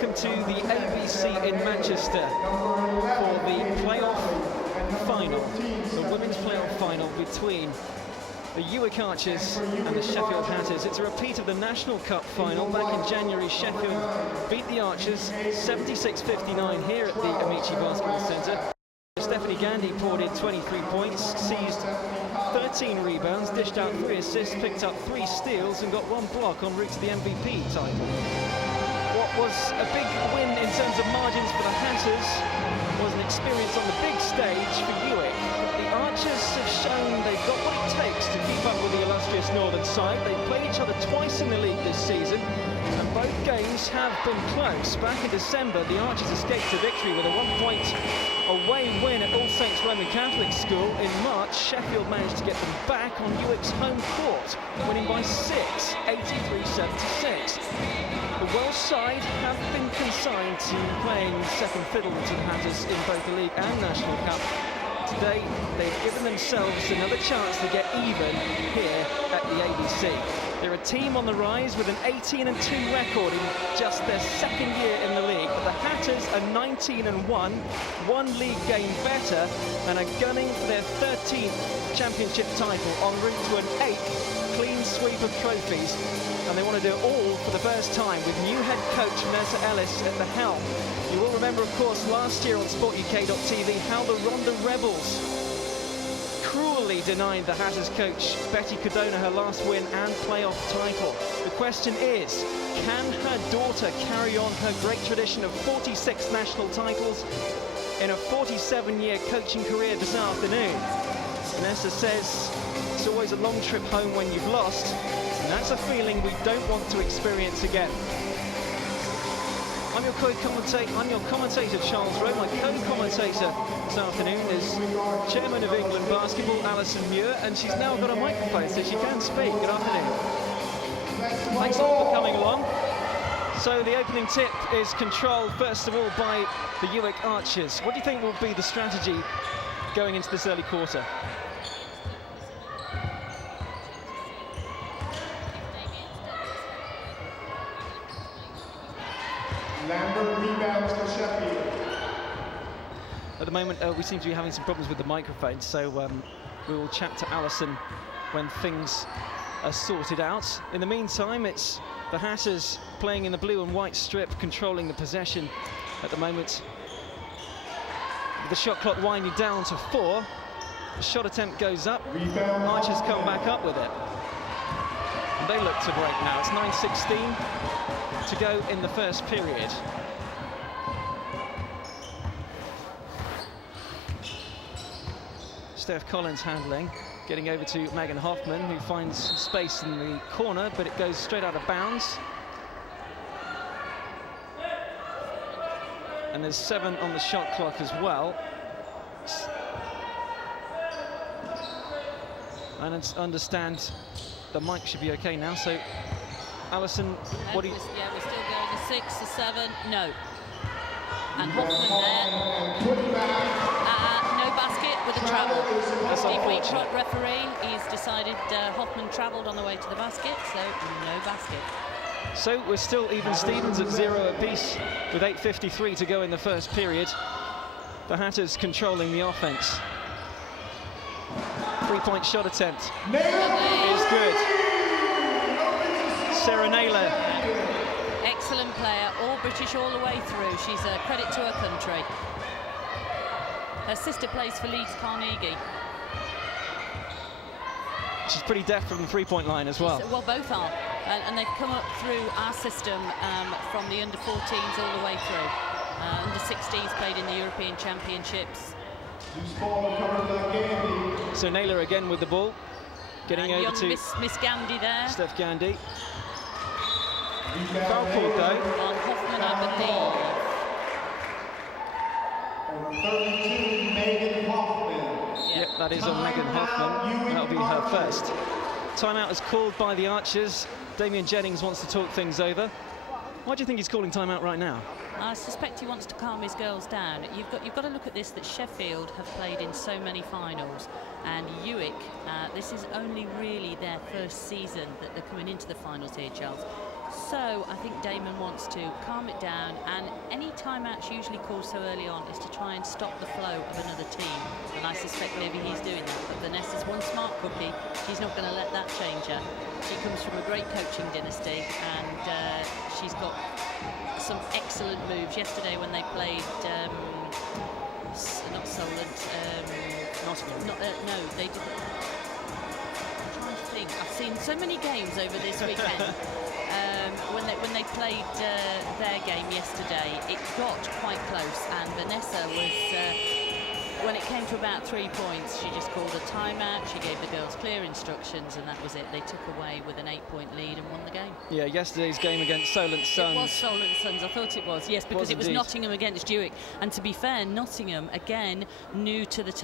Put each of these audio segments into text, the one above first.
welcome to the ABC in Manchester for the playoff final, the women's playoff final between the UWIC Archers and the Sheffield Hatters. It's a repeat of the National Cup final. Back in January, Sheffield beat the Archers 76-59 here at the Amaechi Basketball Centre. Stephanie Gandy poured in 23 points, seized 13 rebounds, dished out 3 assists, picked up 3 steals and got 1 block en route to the MVP title. What was a big win in terms of margins for the Hatters was an experience on the big stage for UWIC. The Archers have shown they've got what it takes to keep up with the illustrious northern side. They've played each other twice in the league this season, and both games have been close. Back in December, the Archers escaped to victory with a 1-point away win at All Saints Roman Catholic School. In March, Sheffield managed to get them back on UWIC's home court, winning by 6, 83-76. The Welsh side have been consigned to playing second fiddle to the Hatters in both the League and National Cup. Today, they've given themselves another chance to get even here at the ABC. They're a team on the rise with an 18-2 record in just their second year in the league. But the Hatters are 19-1, 1 league game better, and are gunning for their 13th championship title en route to an 8th clean sweep of trophies. And they want to do it all for the first time with new head coach Vanessa Ellis at the helm. You will remember, of course, last year on SportUK.tv how the Ronda Rebels cruelly denied the Hatters coach Betty Cardona her last win and playoff title. The question is, can her daughter carry on her great tradition of 46 national titles in a 47-year coaching career this afternoon? Vanessa says it's always a long trip home when you've lost, and that's a feeling we don't want to experience again. I'm your commentator, Charles Rowe. My co-commentator this afternoon is Chairman of England Basketball, Alison Muir, and she's now got a microphone so she can speak. Good afternoon. Thanks a lot for coming along. So the opening tip is controlled, first of all, by the UWIC Archers. What do you think will be the strategy going into this early quarter? Rebounds for Sheffield. At the moment, we seem to be having some problems with the microphone, so we will chat to Alison when things are sorted out. In the meantime, it's the Hatters playing in the blue and white strip, controlling the possession at the moment. With the shot clock winding down to 4, the shot attempt goes up. Archers come back up with it. And they look to break now. It's 9:16 to go in the first period. Steph Collins handling, getting over to Megan Hoffman, who finds some space in the corner, but it goes straight out of bounds. And there's 7 on the shot clock as well. And I understand the mic should be okay now, so Alison, what do you... Yeah, we're still going to 6 to 7, no. And Hoffman there. No basket with a travel. That's unfortunate. Referee, he's decided Hoffman travelled on the way to the basket, so no basket. So we're still even Stevens at 0 apiece with 8:53 to go in the first period. The Hatters controlling the offense. 3-point shot attempt is good. Sarah Naylor. Excellent player, all British all the way through. She's a credit to her country. Her sister plays for Leeds Carnegie. She's pretty deft from the 3-point line as well. Well, both are. And they've come up through our system from the under-14s all the way through. Under-16s played in the European Championships. So Naylor again with the ball. Getting and over to Miss Gandy there. Steph Gandy. Foul called though. On Hoffman, I believe. 32, Megan Hoffman. Yep, that is on Megan Hoffman. That'll be her first. Timeout is called by the Archers. Damien Jennings wants to talk things over. Why do you think he's calling timeout right now? I suspect he wants to calm his girls down. You've got to look at this, that Sheffield have played in so many finals, and UWIC, this is only really their first season that they're coming into the finals here, Charles. So I think Damon wants to calm it down, and any timeouts usually called so early on is to try and stop the flow of another team, and I suspect maybe he's doing that. But Vanessa's one smart cookie. She's not going to let that change her. She comes from a great coaching dynasty, and she's got some excellent moves. Yesterday when they played not Solent, Nottingham. no, they did. I'm trying to think. I've seen so many games over this weekend. When they played their game yesterday, it got quite close, and Vanessa was, when it came to about 3 points, she just called a timeout. She gave the girls clear instructions, and that was it. They took away with an 8-point lead and won the game. Yeah, yesterday's game against Solent Sons. It was Solent Sons, I thought it was, yes, because it was Nottingham against UWIC. And to be fair, Nottingham, again, new to this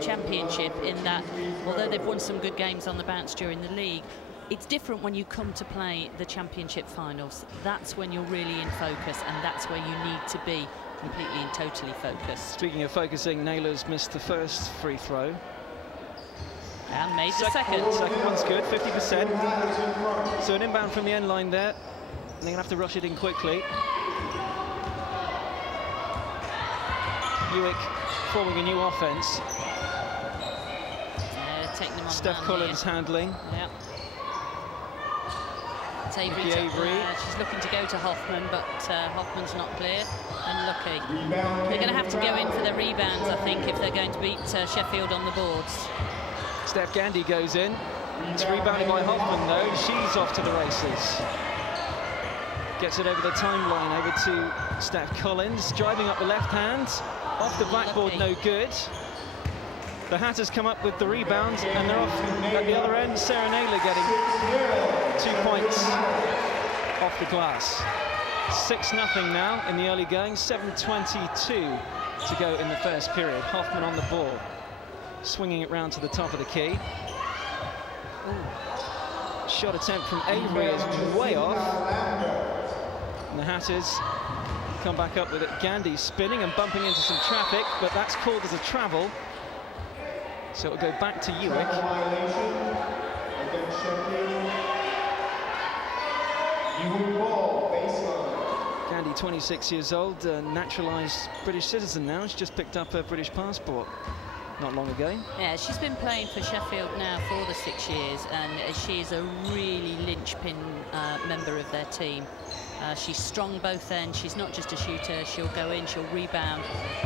championship, in that, although they've won some good games on the bounce during the league, it's different when you come to play the championship finals. That's when you're really in focus, and that's where you need to be completely and totally focused. Speaking of focusing, Naylor's missed the first free throw. And made the second. Second one's good, 50%. So an inbound from the end line there. They're going to have to rush it in quickly. UWIC forming a new offense. Taking them on Steph Collins here. handling. Yeah. Avery, she's looking to go to Hoffman, but Hoffman's not clear. Unlucky. They're going to have to go in for the rebounds, I think, if they're going to beat Sheffield on the boards. Steph Gandy goes in. It's rebounded by Hoffman, though. She's off to the races. Gets it over the timeline, over to Steph Collins, driving up the left hand. Off the backboard, no good. The Hatters come up with the rebound, and they're off at the other end. Sarah Naylor getting 2 points off the glass. 6-0 now in the early going, 7:22 to go in the first period. Hoffman on the ball, swinging it round to the top of the key. Shot attempt from Avery is way off. And the Hatters come back up with it. Gandy spinning and bumping into some traffic, but that's called as a travel. So it'll go back to UWIC. Gandy, 26 years old, naturalised British citizen now. She's just picked up her British passport not long ago. Yeah, she's been playing for Sheffield now for the 6 years, and she is a really linchpin member of their team. She's strong both ends. She's not just a shooter. She'll go in, she'll rebound,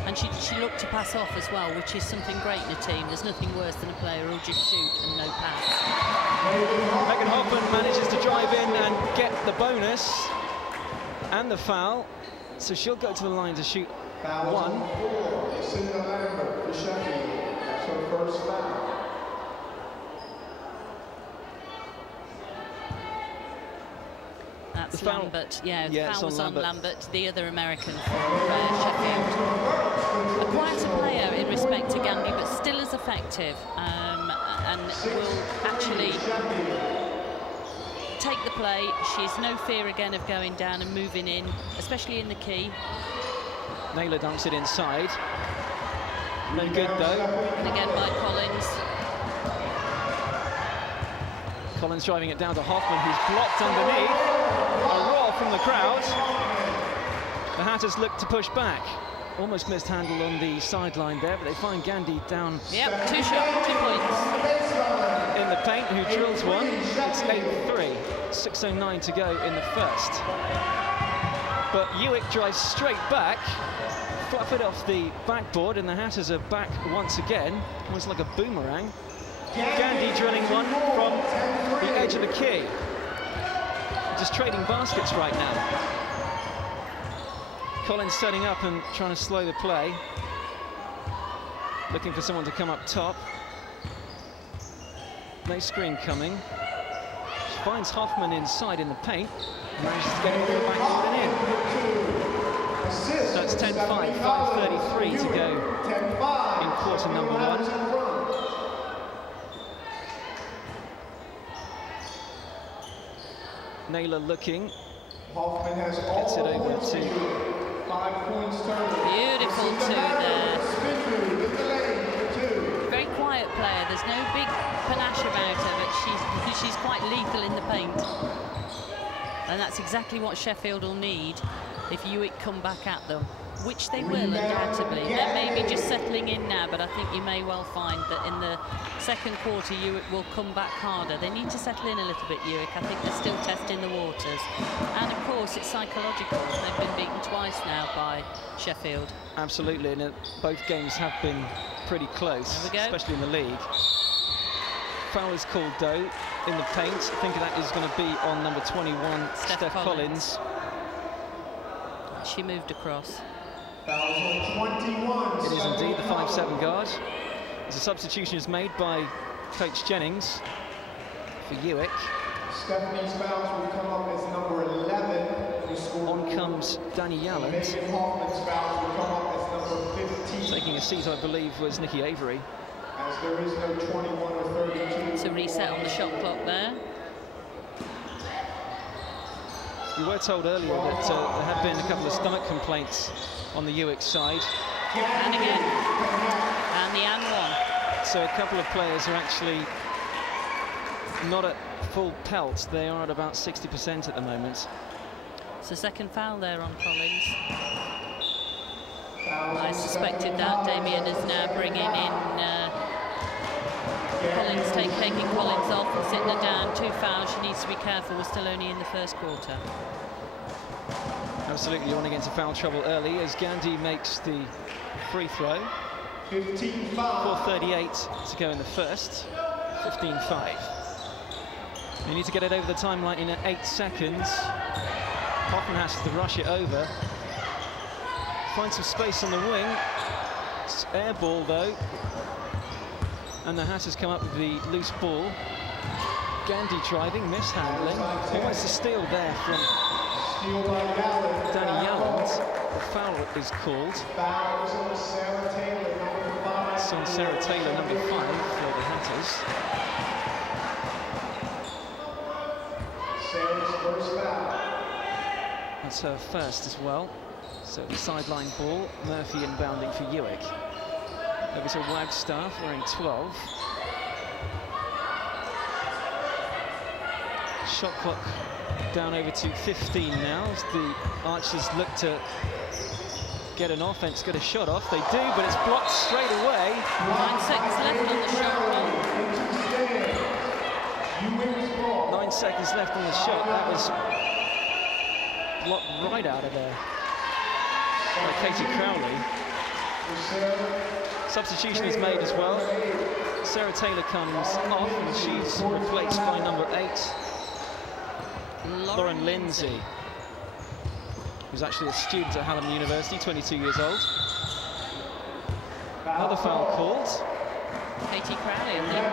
and she looked to pass off as well, which is something great in a team. There's nothing worse than a player who'll just shoot and no pass. Megan Hoffman manages to drive in and get the bonus and the foul, so she'll go to the line to shoot one. That's Lambert, the foul was on Lambert, the other American from Sheffield. A quieter player in respect to Gandy, but still as effective, and will actually take the play. She's no fear again of going down and moving in, especially in the key. Naylor dunks it inside. No good though. And again by Collins. Collins driving it down to Hoffman, who's blocked underneath. A roar from the crowd. The Hatters look to push back. Almost missed handle on the sideline there, but they find Gandy down. Yep, 2 shots, 2 points. In the paint, who drills one. It's 8-3. 6:09 to go in the first. But UWIC drives straight back, fluff it off the backboard, and the Hatters are back once again. Almost like a boomerang. Gandy drilling one from the edge of the key. Just trading baskets right now. Collins setting up and trying to slow the play. Looking for someone to come up top. No screen coming. She finds Hoffman inside in the paint. Manages to get it through the backboard and in. So it's 10-5, 5:33 to go in quarter number one. Naylor looking, gets it over to... Beautiful two there. Very quiet player, there's no big panache about her, but she's quite lethal in the paint. And that's exactly what Sheffield will need if UWIC come back at them, which they will undoubtedly. They're maybe just settling in now, but I think you may well find that in the second quarter UWIC will come back harder. They need to settle in a little bit, UWIC. I think they're still testing the waters. And of course it's psychological. They've been beaten twice now by Sheffield. Absolutely, and both games have been pretty close, especially in the league. Foul is called though in the paint. I think that is going to be on number 21, Steph Collins. She moved across. Fouls on 21. It is indeed the 5'7" guard. As a substitution is made by Coach Jennings for UWIC. Stephanie's fouls will come up as number 11. On comes Danny Yalland. Megan Hoffman's fouls will come up as number 15. Taking a seat, I believe, was Nikki Avery. As there is no 21 or 32. To reset on the shot clock there. We were told earlier that there had been a couple of stomach complaints on the UWIC side. And again. And the and one. So a couple of players are actually not at full pelt. They are at about 60% at the moment. It's the second foul there on Collins. I suspected that. Damien is now bringing in Collins, taking Collins off and sitting her down. 2 fouls. She needs to be careful. We're still only in the first quarter. Absolutely, you want to get into foul trouble early as Gandhi makes the free throw. 4:38 to go in the first. 15-5. You need to get it over the timeline in 8 seconds. Hoffman has to rush it over. Find some space on the wing. It's air ball though. And the Hatters come up with the loose ball. Gandhi driving, mishandling. Almost a steal there from Danny Yalland. The foul is called. It's on Sarah Taylor, number 5 for the Hatters. Sarah's first foul. That's her first as well. So the sideline ball, Murphy inbounding for UWIC. Over to Wagstaff wearing 12. Shot clock down over to 15 now as the Archers look to get an offense, get a shot off. They do, but it's blocked straight away. 9 seconds left on the shot clock. 9 seconds left on the shot. That was blocked right out of there by Katie Crowley. Substitution is made as well. Sarah Taylor comes off and she's replaced by number 8, Lauren Lindsay, who's actually a student at Hallam University, 22 years old. Another foul called. Katie Crowley, I think.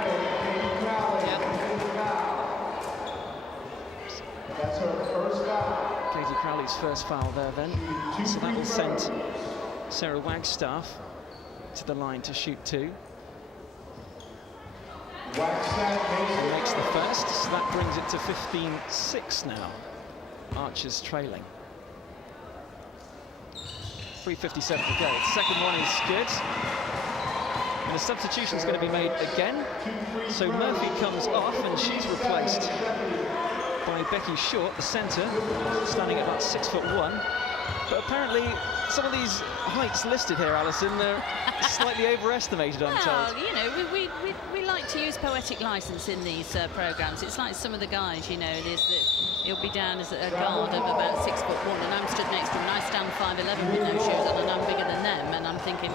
Yep. That's her first foul. Katie Crowley's first foul there then. So that will send Sarah Wagstaff to the line to shoot 2. She makes the first, so that brings it to 15-6 now. Archers trailing. 3:57 to go. The second one is good. And the substitution's going to be made again. So Murphy comes off and she's replaced by Becky Short, the centre, standing at about 6'1". But apparently some of these heights listed here, Alison, they're slightly overestimated, I'm told. Well, you know, we like to use poetic license in these programmes. It's like some of the guys, you know, he'll be down as a guard of about 6'1", and I'm stood next to him, and I stand 5'11" with no shoes on, and I'm bigger than them, and I'm thinking,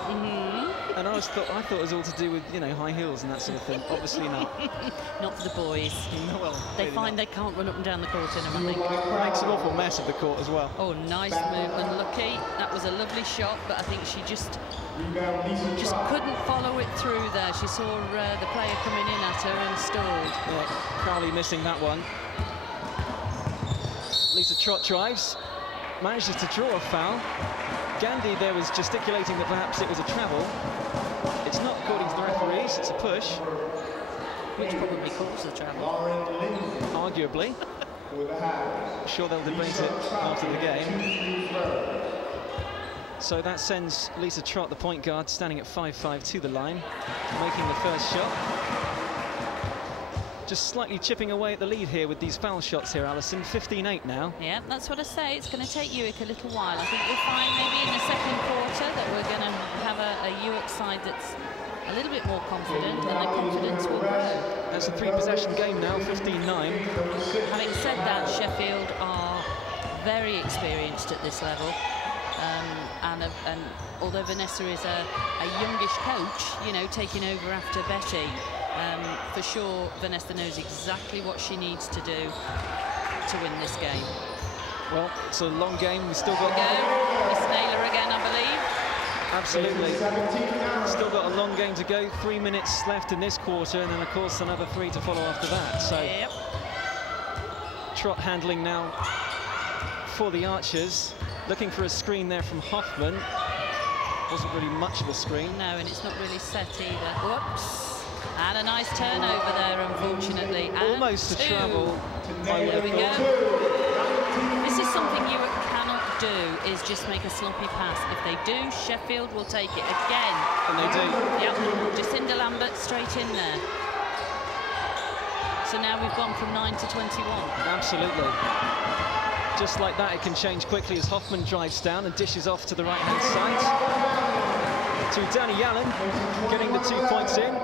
And I thought it was all to do with, you know, high heels and that sort of thing. Obviously not. Not for the boys. No, well, they find they can't run up and down the court in them, I think. Makes an awful mess of the court as well. Oh, nice movement, Lucky. That was a lovely shot, but I think she just couldn't follow it through there. She saw the player coming in at her and stalled. Yeah, Crowley missing that one. Lisa Trott drives, manages to draw a foul. Gandhi there was gesticulating that perhaps it was a travel. It's not, according to the referees, it's a push. Which probably caused the travel. Arguably. I'm sure they'll debate it after the game. So that sends Lisa Trott, the point guard, standing at 5'5", to the line, making the first shot. just slightly chipping away at the lead here with these foul shots here, Alison. 15-8 now. Yeah, that's what I say. It's going to take UWIC a little while. I think we'll find maybe in the second quarter that we're going to have a UWIC side that's a little bit more confident, and their confidence will grow. That's a 3-possession game now, 15-9. Having said that, Sheffield are very experienced at this level. And although Vanessa is a youngish coach, you know, taking over after Betty, for sure Vanessa knows exactly what she needs to do to win this game. Well, it's a long game. We've still got... Miss Naylor again, I believe. Absolutely. Still got a long game to go. 3 minutes left in this quarter, and then, of course, another 3 to follow after that. So, yep. Trot handling now for the Archers. Looking for a screen there from Hoffman. Wasn't really much of a screen. No, and it's not really set either. Whoops. And a nice turnover there, unfortunately. Almost a travel. There we go. This is something you cannot do, is just make a sloppy pass. If they do, Sheffield will take it again. And they do. Yep. Jacinda Lambert straight in there. So now we've gone from 9 to 21. Absolutely. Just like that, it can change quickly as Hoffman drives down and dishes off to the right-hand side. To Danny Allen, getting the 2 points in.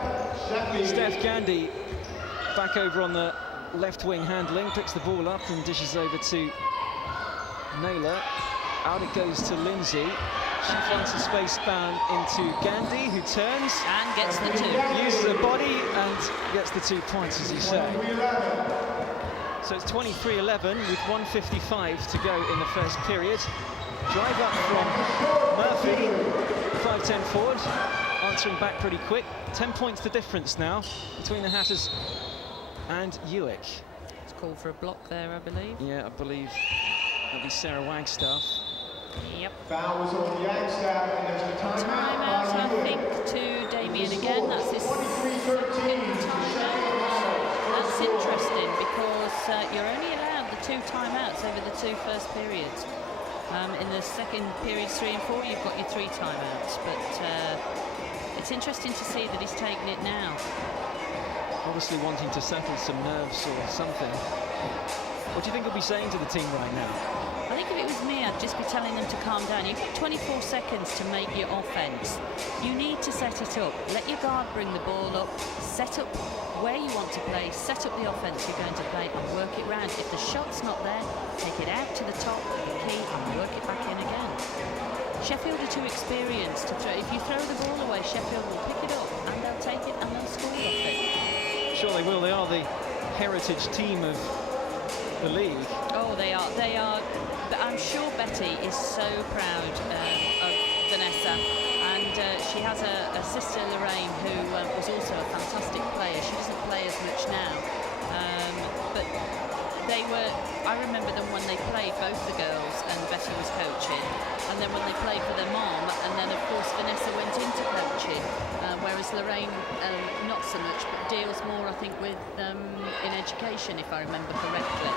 Steph Gandhi back over on the left wing handling, picks the ball up and dishes over to Naylor. Out it goes to Lindsay. She finds a space bound into Gandhi, who turns and gets the 2. Uses her body and gets the 2 points, as you say. So it's 23-11 with 1:55 to go in the first period. Drive up from Murphy, 5'10" forward, answering back pretty quick. 10 points the difference now between the Hatters and UWIC. It's called for a block there, I believe. Yeah, I believe that'll be Sarah Wagstaff. Yep. Foul was on Wagstaff, and there's a Timeout, I think, to Damien again. That's his second timeout. That's interesting because you're only allowed the 2 timeouts over the 2 first periods. In the second periods 3 and 4, you've got your 3 timeouts. But it's interesting to see that he's taking it now. Obviously wanting to settle some nerves or something. What do you think he'll be saying to the team right now? I think if it was me, I'd just be telling them to calm down. You've got 24 seconds to make your offence. You need to set it up. Let your guard bring the ball up, set up where you want to play, set up the offence you're going to play and work it round. If the shot's not there, take it out to the top of the key and work it back in again. Sheffield are too experienced to throw. If you throw the ball away, Sheffield will pick it up and they'll take it and they'll score off it. Sure they will. They are the heritage team of the league. Oh, they are. They are. I'm sure Betty is so proud of Vanessa, and she has a sister Lorraine who was also a fantastic player. She doesn't play as much now, but they were. I remember them when they played, both the girls, and Betty was coaching, and then when they played for their mom, and then of course Vanessa went into coaching, whereas Lorraine not so much, but deals more, I think, with in education, if I remember correctly.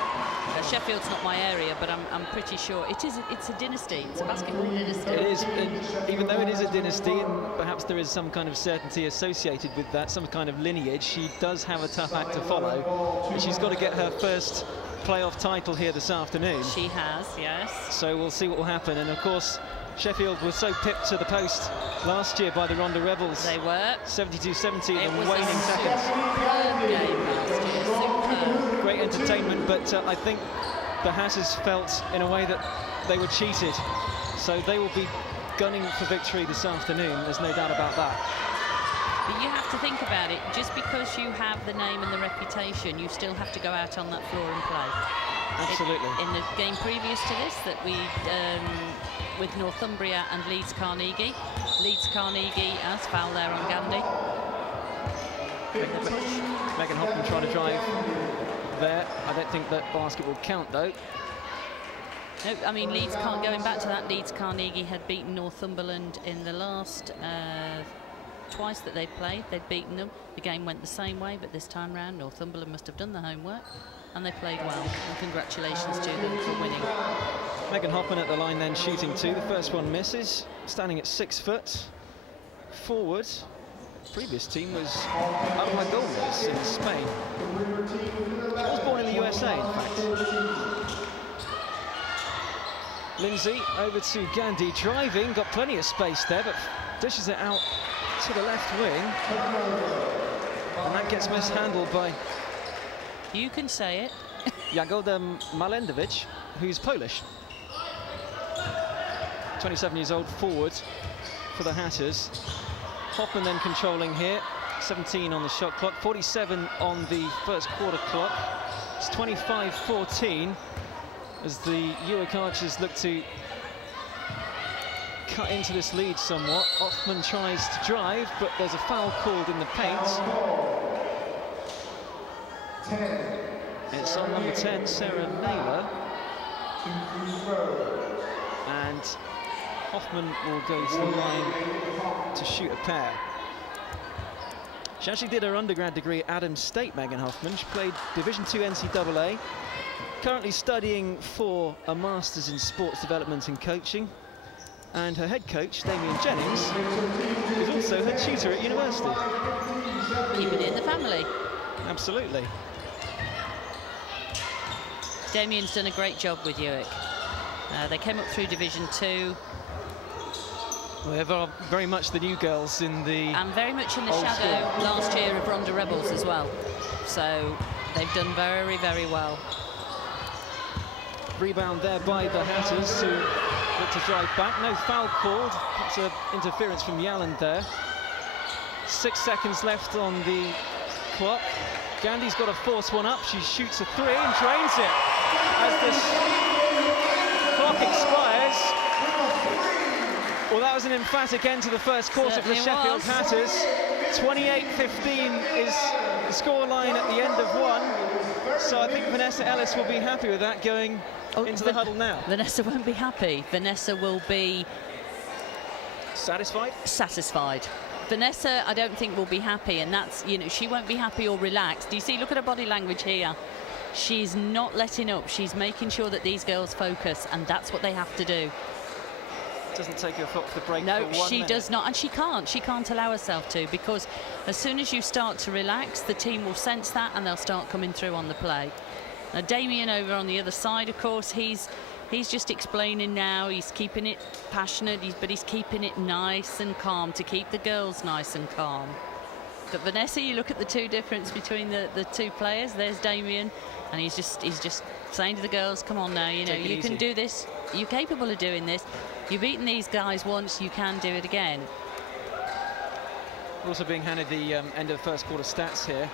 Sheffield's not my area, but I'm pretty sure it is. It's a dynasty. It's a basketball dynasty. It is, and even though it is a dynasty, and perhaps there is some kind of certainty associated with that, some kind of lineage, she does have a tough act to follow. And she's got to get her first playoff title here this afternoon. She has, yes. So we'll see what will happen. And of course, Sheffield was so pipped to the post last year by the Ronda Rebels. They were. 72-70 in It was waning a seconds. superb game last year. Superb. Great entertainment, but I think the Hatters felt in a way that they were cheated. So they will be gunning for victory this afternoon. There's no doubt about that. But you have to think about it. Just because you have the name and the reputation, you still have to go out on that floor and play. Absolutely. In the game previous to this, that we with Northumbria and Leeds Carnegie. Leeds Carnegie has foul there on Gandhi. Megan Hoffman trying to drive there. I don't think that basket will count though. No, I mean Leeds can't. Going back to that, Leeds Carnegie had beaten Northumberland in the last twice that they played. They'd beaten them. The game went the same way, but this time round Northumberland must have done the homework and they played well. And congratulations to them for winning. Megan Hoffman at the line then shooting 2. The first one misses. Standing at 6 foot. Forward. previous team was Amaechi in Spain. She was born in the USA, in fact. Lindsay over to Gandhi, driving, got plenty of space there, but dishes it out to the left wing. And that gets mishandled by... You can say it. Jagoda Malendovic, who's Polish. 27 years old, forward for the Hatters. Hoffman then controlling here. 17 on the shot clock, 47 on the first quarter clock. It's 25-14 as the UWIC Archers look to cut into this lead somewhat. Hoffman tries to drive, but there's a foul called in the paint. It's on number 10, Sarah Naylor. And Hoffman will go to the line to shoot a pair. She actually did her undergrad degree at Adams State, Megan Hoffman. She played Division II NCAA, currently studying for a Masters in Sports Development and Coaching. And her head coach, Damien Jennings, is also her tutor at university. Keeping it in the family. Absolutely. Damien's done a great job with UWIC. They came up through Division 2. Well, they're very much the new girls in the... And very much in the shadow last year of Ronda Rebels as well. So they've done very, very well. Rebound there by the Hatters, who look to drive back. No foul called. It's an interference from Yalland there. 6 seconds left on the clock. Gandhi's got to force one up. She shoots a three and drains it. As this clock expires. Well, that was an emphatic end to the first quarter for the Sheffield Hatters. 28-15 is the scoreline at the end of one. So I think Vanessa Ellis will be happy with that going into the huddle now. Vanessa won't be happy. Vanessa will be... Satisfied? Satisfied. Vanessa, I don't think, will be happy, and that's, you know, she won't be happy or relaxed. Do you see, look at her body language here. She's not letting up. She's making sure that these girls focus, and that's what they have to do. Doesn't take her foot off the brake. No, for 1 she minute. does not, and she can't allow herself to, because as soon as you start to relax, the team will sense that and they'll start coming through on the play. Now Damien over on the other side, of course, he's just explaining now. He's keeping it passionate, but he's keeping it nice and calm to keep the girls nice and calm. But Vanessa, you look at the two difference between the two players. There's Damien, and he's just saying to the girls, "Come on now, you know you can do this. You're capable of doing this. You've beaten these guys once. You can do it again." We're also being handed the end of the first quarter stats here.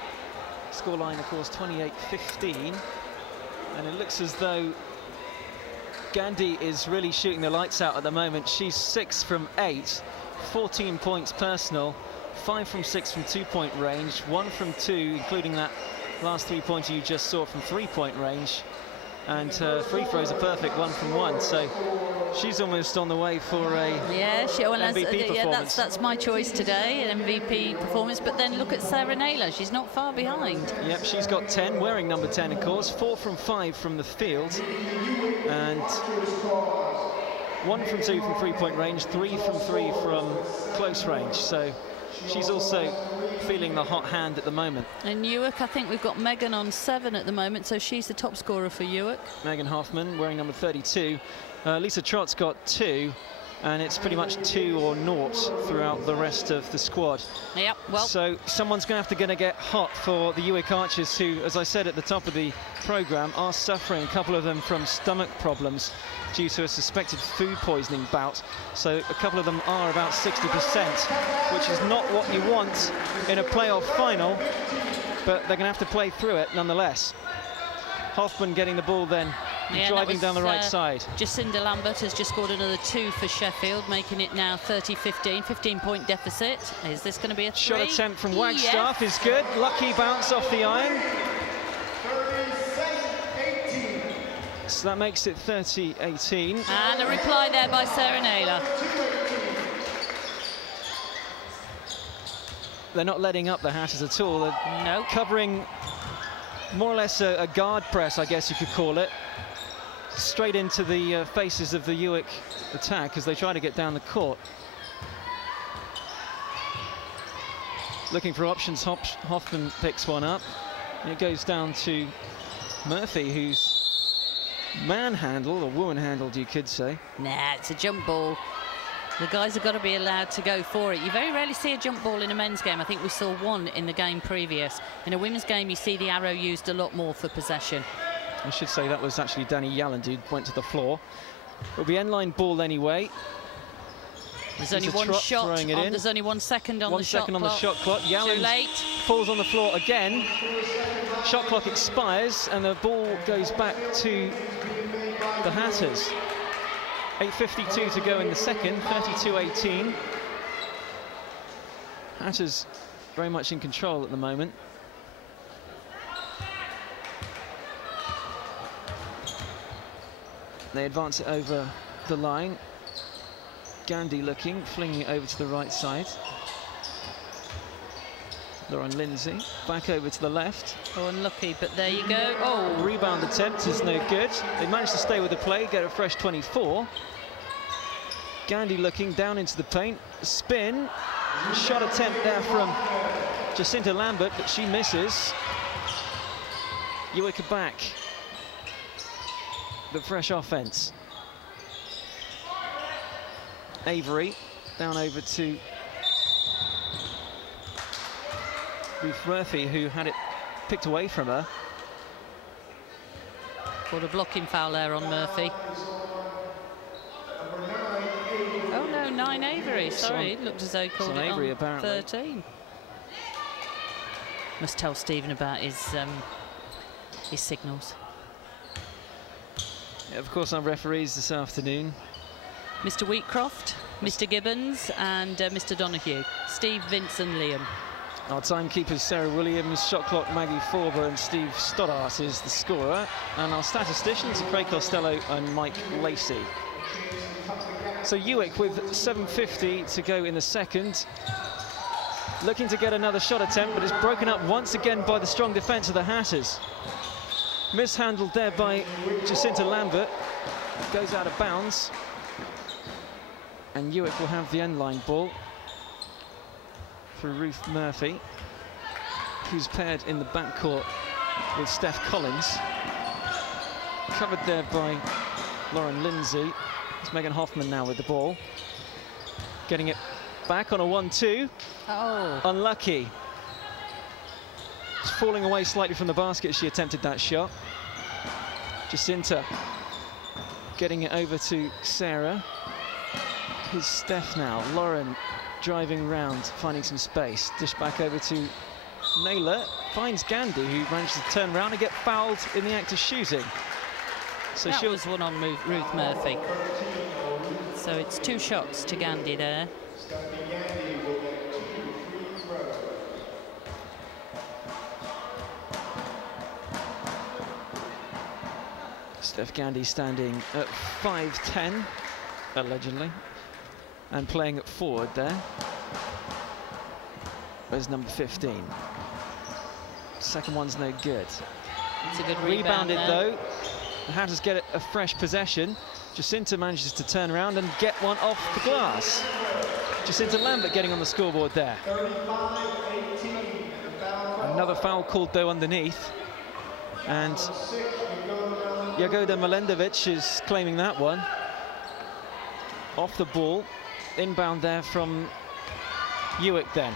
Scoreline, of course, 28-15, and it looks as though Gandhi is really shooting the lights out at the moment. She's 6 from 8, 14 points personal, 5 from 6 from 2-point range, 1 from 2, including that last 3-pointer you just saw from 3-point range. And her free throws are perfect, 1 from 1. So she's almost on the way for a MVP performance. That's my choice today, an MVP performance. But then look at Sarah Naylor. She's not far behind. Yep, she's got 10, wearing number 10, of course. 4 from 5 from the field. And 1 from 2 from 3-point range, 3 from 3 from close range. So she's also feeling the hot hand at the moment. And UWIC, I think we've got Megan on 7 at the moment, so she's the top scorer for UWIC. Megan Hoffman wearing number 32. Lisa Trott's got 2, and it's pretty much 2 or 0 throughout the rest of the squad. Yep, well. So someone's going to get hot for the UWIC Archers, who, as I said at the top of the programme, are suffering, a couple of them from stomach problems due to a suspected food poisoning bout. So a couple of them are about 60%, which is not what you want in a playoff final, but they're going to have to play through it nonetheless. Hoffman getting the ball then, driving down the right side. Jacinda Lambert has just scored another 2 for Sheffield, making it now 30-15, 15-point deficit. Is this going to be a 3? Shot attempt from Wagstaff is good. Lucky bounce off the iron. So that makes it 30-18. And a reply there by Sarah Naylor. They're not letting up the Hatters at all. They're No. covering more or less a guard press, I guess you could call it, straight into the faces of the UWIC attack as they try to get down the court. looking for options. Hoffman picks one up. And it goes down to Murphy, who's manhandled, or woman-handled, you could say. Nah, it's a jump ball. The guys have got to be allowed to go for it. You very rarely see a jump ball in a men's game. I think we saw one in the game previous. In a women's game, you see the arrow used a lot more for possession. I should say that was actually Danny Yalland who went to the floor. It'll be end-line ball anyway. There's only one shot. There's only 1 second on the shot clock. 1 second on the shot clock. Yalland too late. Falls on the floor again. Shot clock expires and the ball goes back to the Hatters. 8:52 to go in the second, 32-18. Hatters very much in control at the moment. They advance it over the line. Gandhi looking, flinging it over to the right side. Lauren Lindsay, back over to the left. Oh, unlucky, but there you go. Oh, rebound attempt is no good. They managed to stay with the play, get a fresh 24. Gandhi looking down into the paint, spin, shot attempt there from Jacinta Lambert, but she misses. UWIC back. The fresh offense. Avery down over to Ruth Murphy, who had it picked away from her. Called a blocking foul there on Murphy. Oh no, 9 Avery. Sorry, it looked as though he called it Avery, on apparently. 13. Must tell Stephen about his signals. Yeah, of course, our referees this afternoon. Mr. Wheatcroft, Mr. Gibbons, and Mr. Donahue. Steve, Vince, and Liam. Our timekeepers, Sarah Williams, shot clock Maggie Forber, and Steve Stoddart is the scorer. And our statisticians, Craig Costello and Mike Lacey. So UWIC with 7:50 to go in the second. Looking to get another shot attempt, but it's broken up once again by the strong defence of the Hatters. Mishandled there by Jacinta Lambert. Goes out of bounds. And UWIC will have the end-line ball for Ruth Murphy, who's paired in the backcourt with Steph Collins. Covered there by Lauren Lindsay. It's Megan Hoffman now with the ball. Getting it back on a 1-2. Oh. Unlucky. It's falling away slightly from the basket as she attempted that shot. Jacinta getting it over to Sarah. Here's Steph now. Lauren driving round, finding some space. Dish back over to Naylor. Finds Gandhi, who manages to turn around and get fouled in the act of shooting. So that was one on Ruth Murphy. So it's 2 shots to Gandhi there. Steph Gandhi standing at 5'10", allegedly, and playing at forward there. There's number 15. Second one's no good. It's a good rebound Rebounded there. though. The Hatters get a fresh possession. Jacinta manages to turn around and get one off the glass. Jacinta Lambert getting on the scoreboard there. Another foul called though underneath. And Jagoda Milendovic is claiming that one. Off the ball. Inbound there from UWIC then.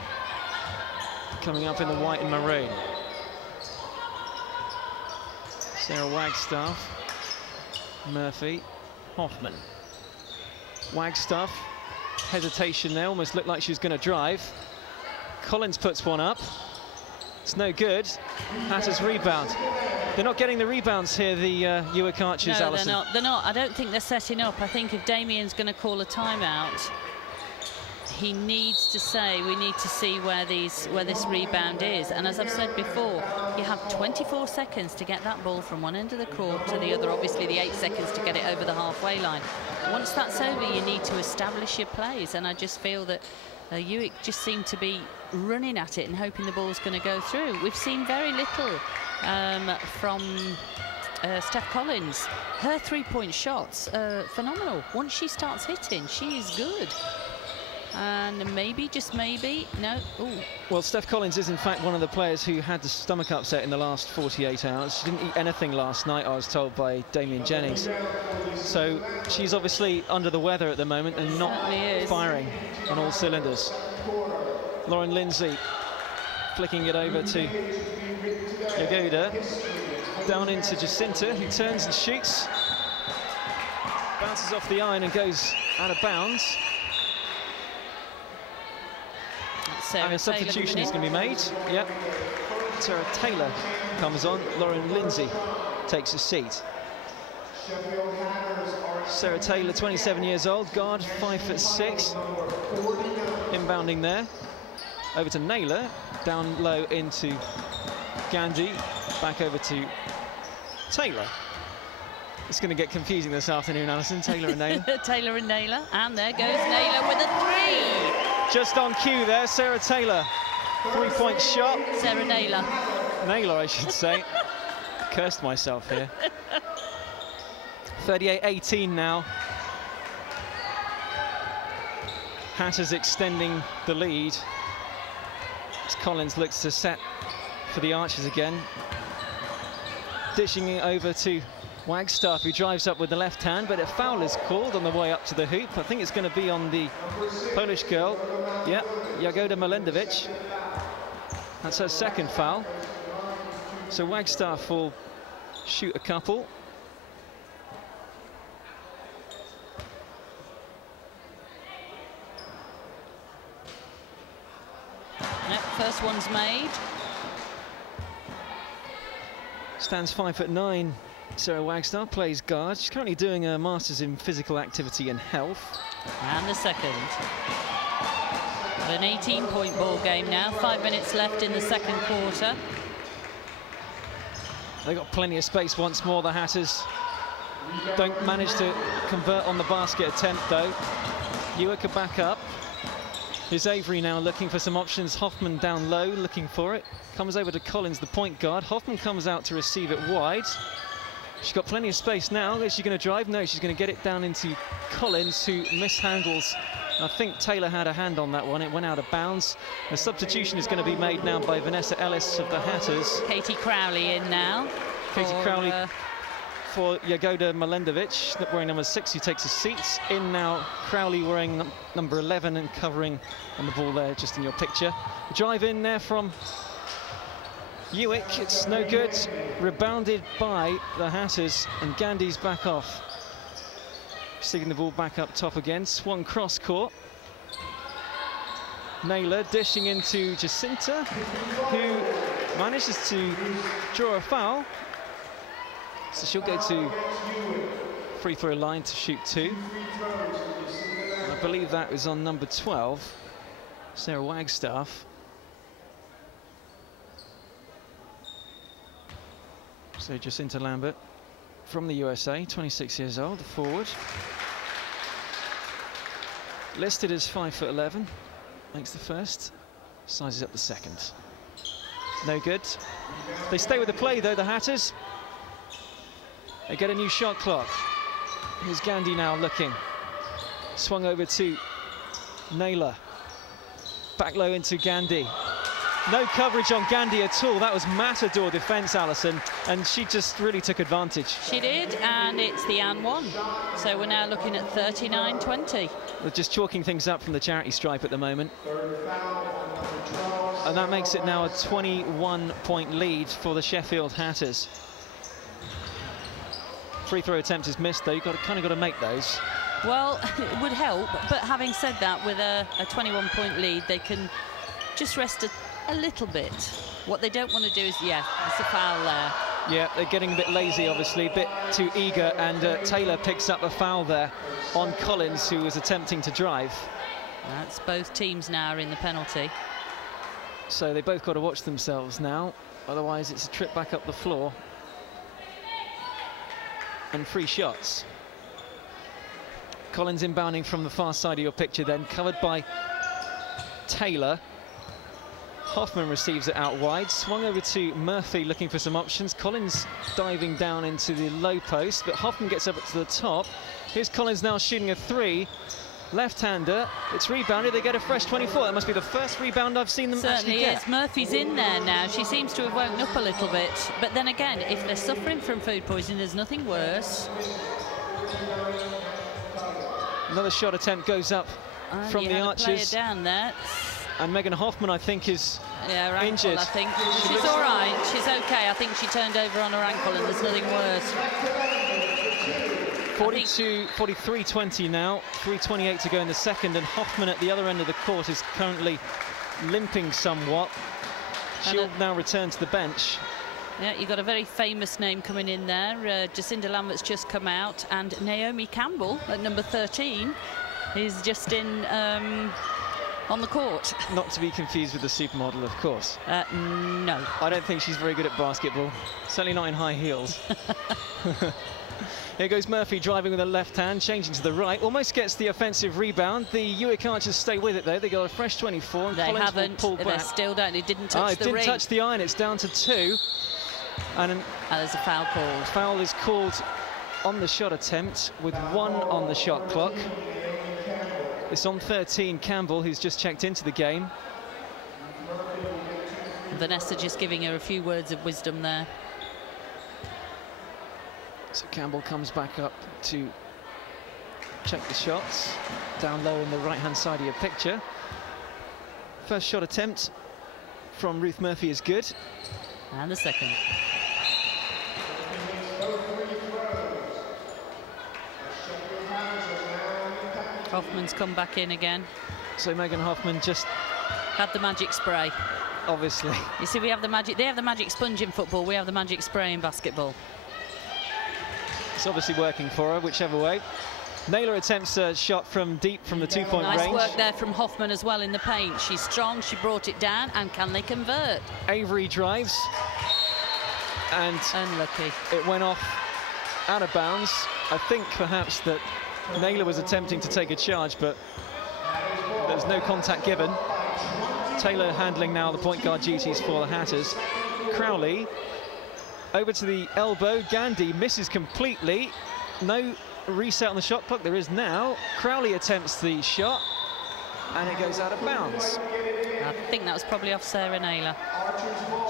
Coming up in the white and maroon. Sarah Wagstaff, Murphy, Hoffman. Wagstaff, hesitation there, almost looked like she was going to drive. Collins puts one up. It's no good. Hatters rebound. They're not getting the rebounds here, the UWIC Archers, No, Alison. they're not. I don't think they're setting up. I think if Damien's going to call a timeout, he needs to say, we need to see where this rebound is. And as I've said before, you have 24 seconds to get that ball from one end of the court to the other. Obviously, the 8 seconds to get it over the halfway line. Once that's over, you need to establish your plays. And I just feel that UWIC just seem to be running at it and hoping the ball's going to go through. We've seen very little from Steph Collins. Her three-point shots are phenomenal. Once she starts hitting, she is good. And maybe, just maybe, no. Ooh. Well, Steph Collins is in fact one of the players who had the stomach upset in the last 48 hours. She didn't eat anything last night, I was told by Damien Jennings. So she's obviously under the weather at the moment and not firing on all cylinders. Lauren Lindsay flicking it over to Yagoda. Down into Jacinta, who turns and shoots. Bounces off the iron and goes out of bounds. And a substitution is going to be made. Yep. Sarah Taylor comes on. Lauren Lindsay takes a seat. Sarah Taylor, 27 years old, guard, 5'6". Inbounding there. Over to Naylor. Down low into Gandhi. Back over to Taylor. It's going to get confusing this afternoon, Alison. Taylor and Naylor. Taylor and Naylor. And there goes Naylor with a three. Just on cue there, Sarah Taylor. 3-point shot. Sarah Naylor. Naylor, I should say. Cursed myself here. 38-18 now. Hatters extending the lead. As Collins looks to set for the Archers again. Dishing it over to Wagstaff, who drives up with the left hand, but a foul is called on the way up to the hoop. I think it's going to be on the Polish girl. Yep, Jagoda Malendovic. That's her second foul. So Wagstaff will shoot a couple. Yep, first one's made. Stands 5'9". Sarah Wagstaff plays guard. She's currently doing a Masters in Physical Activity and Health. And the second. An 18-point ball game now. 5 minutes left in the second quarter. They've got plenty of space once more, the Hatters. Don't manage to convert on the basket attempt, though. UWIC are back up. Here's Avery now looking for some options. Hoffman down low, looking for it. Comes over to Collins, the point guard. Hoffman comes out to receive it wide. She's got plenty of space now. Is she going to drive? No, she's going to get it down into Collins, who mishandles. I think Taylor had a hand on that one. It went out of bounds. The substitution is going to be made now by Vanessa Ellis of the Hatters. Katie Crowley in now. Katie Crowley for Jagoda Malendovic, wearing number 6, who takes a seat. In now, Crowley wearing number 11 and covering on the ball there, just in your picture. Drive in there from UWIC, it's no good. Rebounded by the Hatters, and Gandhi's back off. Sticking the ball back up top again. Swung cross court. Naylor dishing into Jacinta, who manages to draw a foul. So she'll go to free throw line to shoot 2. I believe that was on number 12, Sarah Wagstaff. So Jacinta Lambert from the USA, 26 years old, the forward. Listed as 5'11", makes the first, sizes up the second. No good. They stay with the play though, the Hatters. They get a new shot clock. Here's Gandhi now looking. Swung over to Naylor. Back low into Gandhi. No coverage on Gandhi at all. That was matador defence, Alison, and she just really took advantage. She did, and it's the and one. So we're now looking at 39-20. We're just chalking things up from the charity stripe at the moment. And that makes it now a 21-point lead for the Sheffield Hatters. Free throw attempt is missed, though. You've kind of got to make those. Well, it would help, but having said that, with a 21-point lead, they can just rest a little bit. What they don't want to do is, yeah, it's a foul there. Yeah, they're getting a bit lazy, obviously, a bit too eager, and Taylor picks up a foul there on Collins, who was attempting to drive. That's both teams now are in the penalty. So they both got to watch themselves now, otherwise it's a trip back up the floor. And free shots. Collins inbounding from the far side of your picture then, covered by Taylor. Hoffman receives it out wide, swung over to Murphy looking for some options. Collins diving down into the low post, but Hoffman gets up to the top. Here's Collins now shooting a 3. Left-hander, it's rebounded, they get a fresh 24. That must be the first rebound I've seen them actually get. Certainly is. Murphy's in there now. She seems to have woken up a little bit. But then again, if they're suffering from food poisoning, there's nothing worse. Another shot attempt goes up from the Archers. Player down there. And Megan Hoffman, I think, is injured. I think she's all right. She's okay. I think she turned over on her ankle, and there's nothing worse. 43-20 now, 3:28 to go in the second, and Hoffman at the other end of the court is currently limping somewhat. She'll now return to the bench. Yeah, you've got a very famous name coming in there. Jacinda Lambert's just come out, and Naomi Campbell at number 13 is just in on the court. Not to be confused with the supermodel, of course. No. I don't think she's very good at basketball. Certainly not in high heels. Here goes Murphy driving with the left hand, changing to the right. Almost gets the offensive rebound. The UWIC Archers stay with it, though. They got a fresh 24. And they Collins haven't. Pull back. They still don't. It didn't touch the ring. It didn't touch the iron. It's down to 2. And there's a foul called. Foul is called on the shot attempt with 1 on the shot clock. It's on 13, Campbell, who's just checked into the game. Vanessa just giving her a few words of wisdom there. So Campbell comes back up to check the shots. Down low in the right-hand side of your picture. First shot attempt from Ruth Murphy is good. And the second. Hoffman's come back in again. So Megan Hoffman just had the magic spray. Obviously. You see, we have the magic. They have the magic sponge in football. We have the magic spray in basketball. It's obviously working for her, whichever way. Naylor attempts a shot from deep from the 2-point range. Nice work there from Hoffman as well in the paint. She's strong. She brought it down, and can they convert? Avery drives, and unlucky. It went off out of bounds. I think perhaps that Naylor was attempting to take a charge, but there's no contact given. Taylor handling now the point guard duties for the Hatters. Crowley over to the elbow. Gandhi misses completely. No reset on the shot clock. There is now. Crowley attempts the shot, and it goes out of bounds. I think that was probably off Sarah Naylor.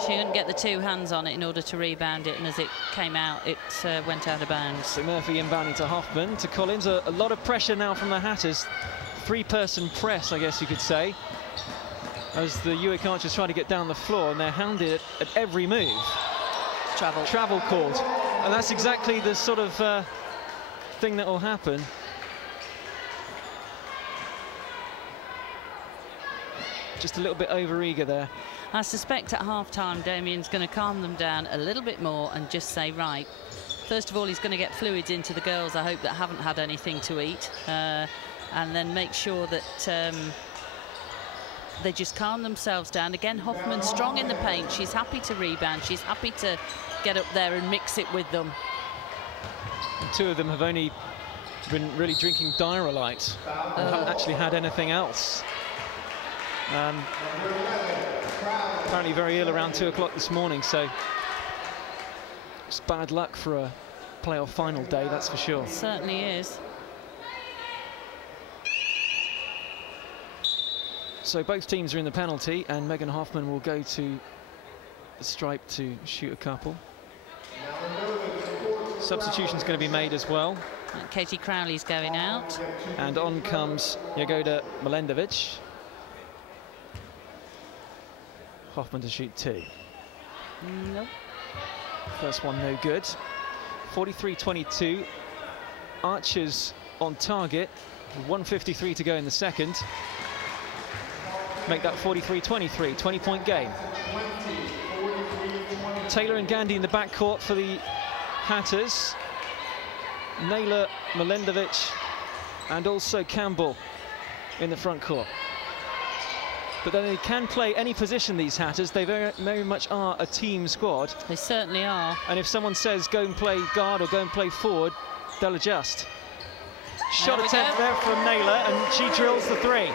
She couldn't get the 2 hands on it in order to rebound it, and as it came out, it went out of bounds. So Murphy inbounding to Hoffman, to Collins. A lot of pressure now from the Hatters. 3-person press, I guess you could say, as the UWIC Archers try to get down the floor, and they're hounded at every move. Travel called. And that's exactly the sort of thing that will happen. Just a little bit over-eager there. I suspect at half-time Damien's going to calm them down a little bit more and just say, right, first of all, he's going to get fluids into the girls, I hope, that haven't had anything to eat, and then make sure that they just calm themselves down. Again, Hoffman strong in the paint. She's happy to rebound. She's happy to get up there and mix it with them. And 2 of them have only been really drinking Diarrhea-Lite and haven't actually had anything else. Apparently very ill around 2 o'clock this morning, so it's bad luck for a playoff final day, that's for sure. It certainly is. So both teams are in the penalty, and Megan Hoffman will go to the stripe to shoot a couple. Substitution's going to be made as well. And Katie Crowley's going out. And on comes Jagoda Milendovic. Hoffman to shoot 2. Nope. First one no good. 43-22. Archers on target. 1:53 to go in the second. Make that 43-23, 20-point game. Taylor and Gandhi in the backcourt for the Hatters. Naylor, Milendovic, and also Campbell in the front court. But then they can play any position, these Hatters. They very much are a team squad. They certainly are. And if someone says go and play guard or go and play forward, they'll adjust. Shot attempt there from Naylor, and she drills the 3.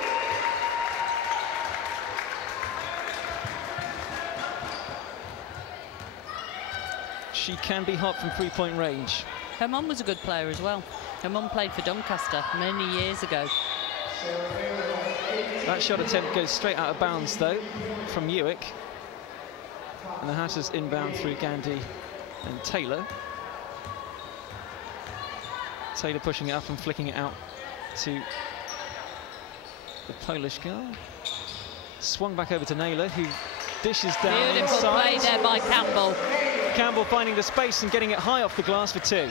She can be hot from 3-point range. Her mum was a good player as well. Her mum played for Doncaster many years ago. That shot attempt goes straight out of bounds, though, from UWIC. And the Hatters inbound through Gandhi and Taylor. Taylor pushing it up and flicking it out to the Polish girl. Swung back over to Naylor, who dishes down Beautiful inside. play there by Campbell. Campbell finding the space and getting it high off the glass for 2.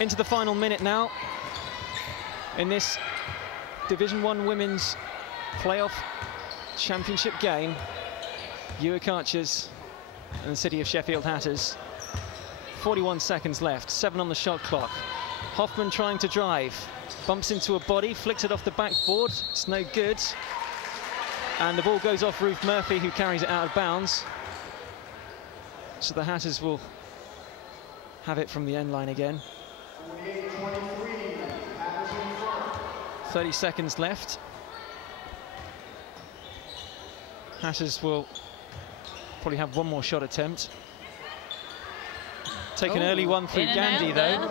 Into the final minute now in this Division 1 Women's Playoff Championship game. UWIC Archers and the City of Sheffield Hatters. 41 seconds left, 7 on the shot clock. Hoffman trying to drive, bumps into a body, flicks it off the backboard. It's no good. And the ball goes off Ruth Murphy, who carries it out of bounds. So the Hatters will have it from the end line again. 30 seconds left. Hatters will probably have one more shot attempt. Take an early one through Gandhi, though.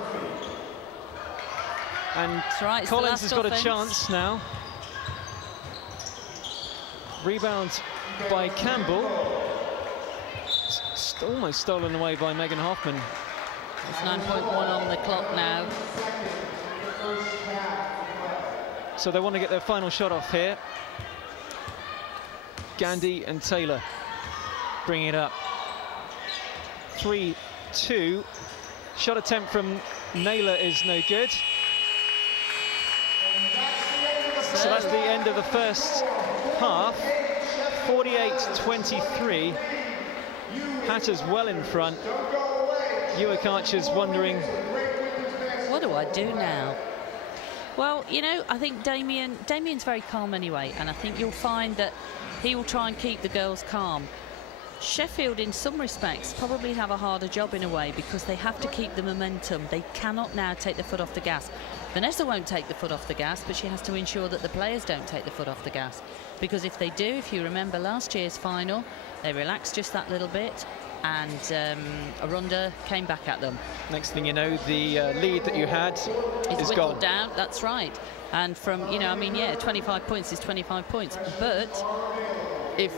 And right, Collins has got a chance now. Rebound by Campbell. Almost stolen away by Megan Hoffman. It's 9.1 on the clock now. So they want to get their final shot off here. Gandhi and Taylor bring it up. 3-2. Shot attempt from Naylor is no good. So that's the end of the first half. 48-23. Hatters well in front. UWIC Archers wondering, what do I do now? Well, you know, I think Damien's very calm anyway, and I think you'll find that he will try and keep the girls calm. Sheffield, in some respects, probably have a harder job in a way because they have to keep the momentum. They cannot now take the foot off the gas. Vanessa won't take the foot off the gas, but she has to ensure that the players don't take the foot off the gas. Because if they do, if you remember last year's final, they relaxed just that little bit, and Arunda came back at them. Next thing you know, the lead that you had is gone. Down, that's right. And from, you know, I mean, yeah, 25 points is 25 points. But if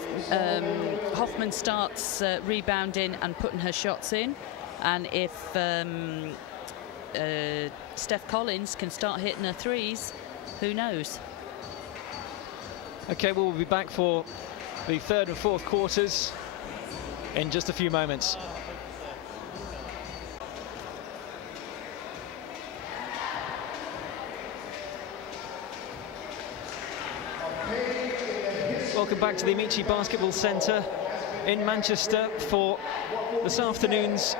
Hoffman starts rebounding and putting her shots in, and if Steph Collins can start hitting her threes, who knows? Okay, well, we'll be back for the third and fourth quarters in just a few moments. Welcome back to the Amaechi Basketball Centre in Manchester for this afternoon's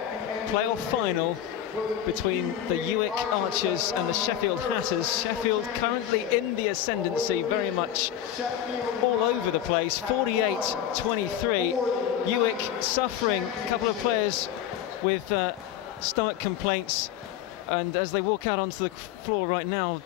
playoff final between the UWIC Archers and the Sheffield Hatters. Sheffield currently in the ascendancy, very much all over the place, 48-23. UWIC suffering, a couple of players with stomach complaints, and as they walk out onto the floor right now,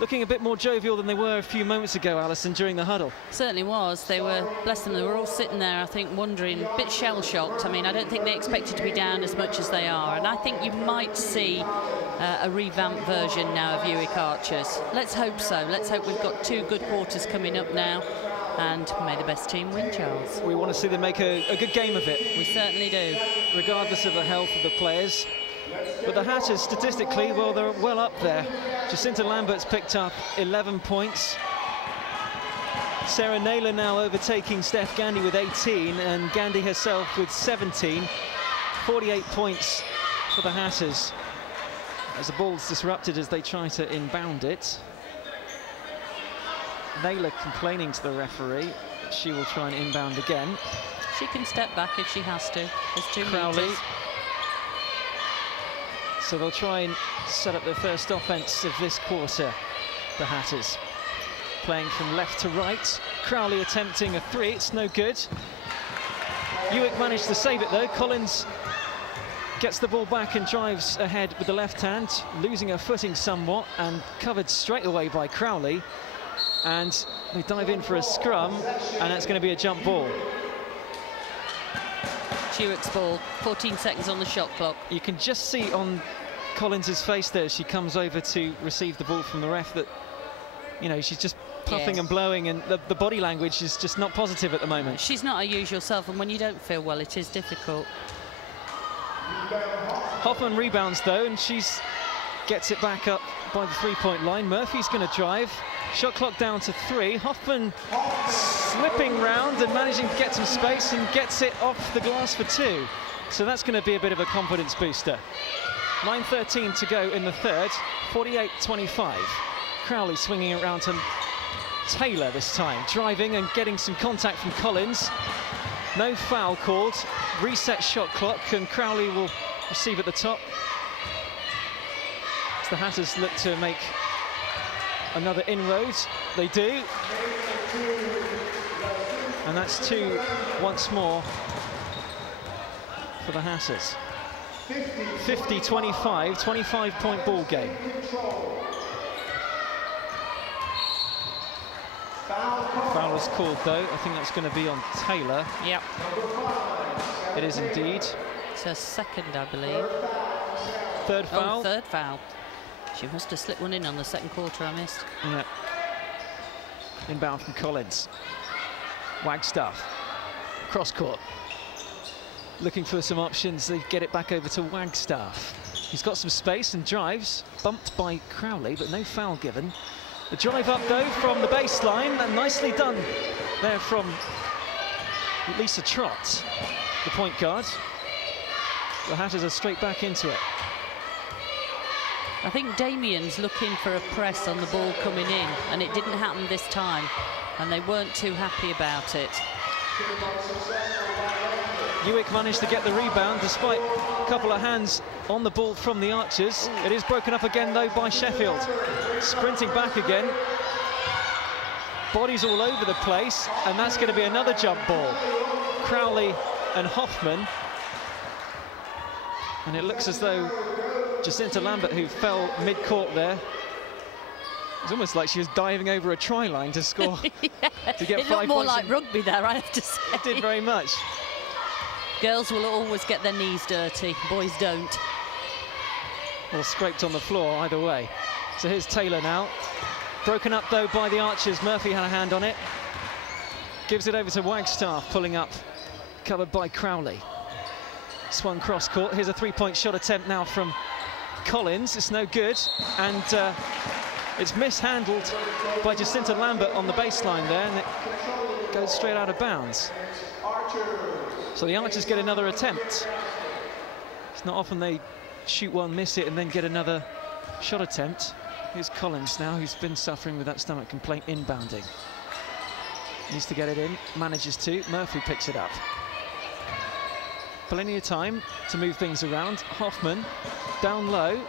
looking a bit more jovial than they were a few moments ago, Alison, during the huddle. Certainly was. They were, bless them, they were all sitting there, I think, wondering, a bit shell-shocked. I mean, I don't think they expected to be down as much as they are, and I think you might see a revamped version now of UWIC Archers. Let's hope so. Let's hope we've got 2 good quarters coming up now, and may the best team win, Charles. We want to see them make a good game of it. We certainly do. Regardless of the health of the players. But the Hatters, statistically, well, they're well up there. Jacinta Lambert's picked up 11 points. Sarah Naylor now overtaking Steph Gandhi with 18, and Gandhi herself with 17. 48 points for the Hatters, as the ball's disrupted as they try to inbound it. Naylor complaining to the referee. She will try and inbound again. She can step back if she has to. There's 2 Crowley. meters. So they'll try and set up their first offense of this quarter, the Hatters. Playing from left to right. Crowley attempting a 3, it's no good. UWIC managed to save it though. Collins gets the ball back and drives ahead with the left hand, losing her footing somewhat, and covered straight away by Crowley. And they dive in for a scrum, and that's going to be a jump ball. UWIC's ball, 14 seconds on the shot clock. You can just see on Collins's face there as she comes over to receive the ball from the ref that you know, she's just puffing and blowing, and the body language is just not positive at the moment. She's not her usual self, and when you don't feel well, it is difficult. Hoffman rebounds though, and she's gets it back up by the three-point line. Murphy's going to drive. Shot clock down to 3. Hoffman slipping round and managing to get some space and gets it off the glass for 2. So that's going to be a bit of a confidence booster. 9:13 to go in the third. 48-25. Crowley swinging it around to Taylor this time, driving and getting some contact from Collins. No foul called. Reset shot clock, and Crowley will receive at the top. As the Hatters look to make another inroad. They do. And that's 2 once more for the Hatters. 50-25, 25-point ball game. Foul is called though. I think that's going to be on Taylor. Yep. It is indeed. It's her second, I believe. Third foul. Oh, third foul. She must have slipped one in on the second quarter, I missed. Yeah. Inbound from Collins. Wagstaff. Cross court. Looking for some options. They get it back over to Wagstaff. He's got some space and drives. Bumped by Crowley, but no foul given. The drive up though from the baseline, and nicely done there from Lisa Trott, the point guard. The Hatters are straight back into it. I think Damien's looking for a press on the ball coming in, and it didn't happen this time, and they weren't too happy about it. UWIC managed to get the rebound despite a couple of hands on the ball from the Archers. It is broken up again though by Sheffield. Sprinting back again. Bodies all over the place, and that's going to be another jump ball. Crowley and Hoffman. And it looks as though Jacinta Lambert, who fell mid-court there, it's almost like she was diving over a try line to score. Yeah, to get 5 it looked more points like rugby there, I have to say. It did very much. Girls will always get their knees dirty, boys don't. Or scraped on the floor, either way. So here's Taylor now. Broken up though by the Archers. Murphy had a hand on it. Gives it over to Wagstaff, pulling up, covered by Crowley. Swung cross court. Here's a three-point shot attempt now from Collins. It's no good, and it's mishandled by Jacinta Lambert on the baseline there, and it goes straight out of bounds. So the Archers get another attempt. It's not often they shoot one, miss it, and then get another shot attempt. Here's Collins now, who's been suffering with that stomach complaint inbounding. Needs to get it in, manages to. Murphy picks it up. Plenty of time to move things around. Hoffman down low.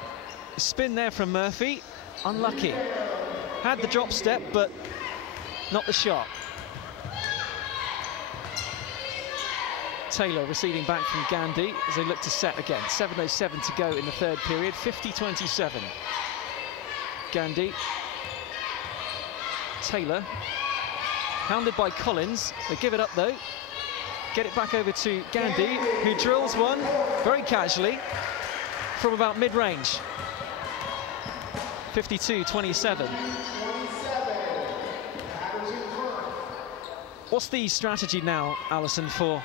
Spin there from Murphy. Unlucky. Had the drop step, but not the shot. Taylor receiving back from Gandhi as they look to set again. 7:07 to go in the third period. 50-27. Gandhi. Taylor. Hounded by Collins. They give it up though. Get it back over to Gandhi, who drills one very casually from about mid-range. 52-27. What's the strategy now, Alison, for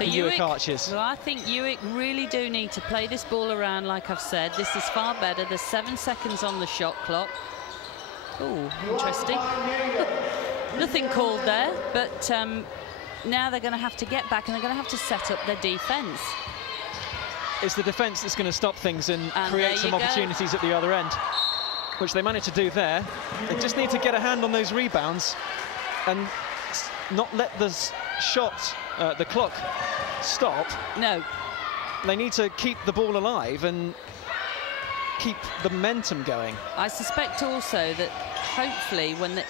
the UWIC Archers? Well, I think UWIC really do need to play this ball around, like I've said. This is far better. There's 7 seconds on the shot clock. Oh, interesting. Nothing called there, but now they're going to have to get back, and they're going to have to set up their defence. It's the defence that's going to stop things and create some opportunities at the other end, which they managed to do there. They just need to get a hand on those rebounds and not let the shot, the clock, stop. No. They need to keep the ball alive and keep the momentum going. I suspect also that hopefully when the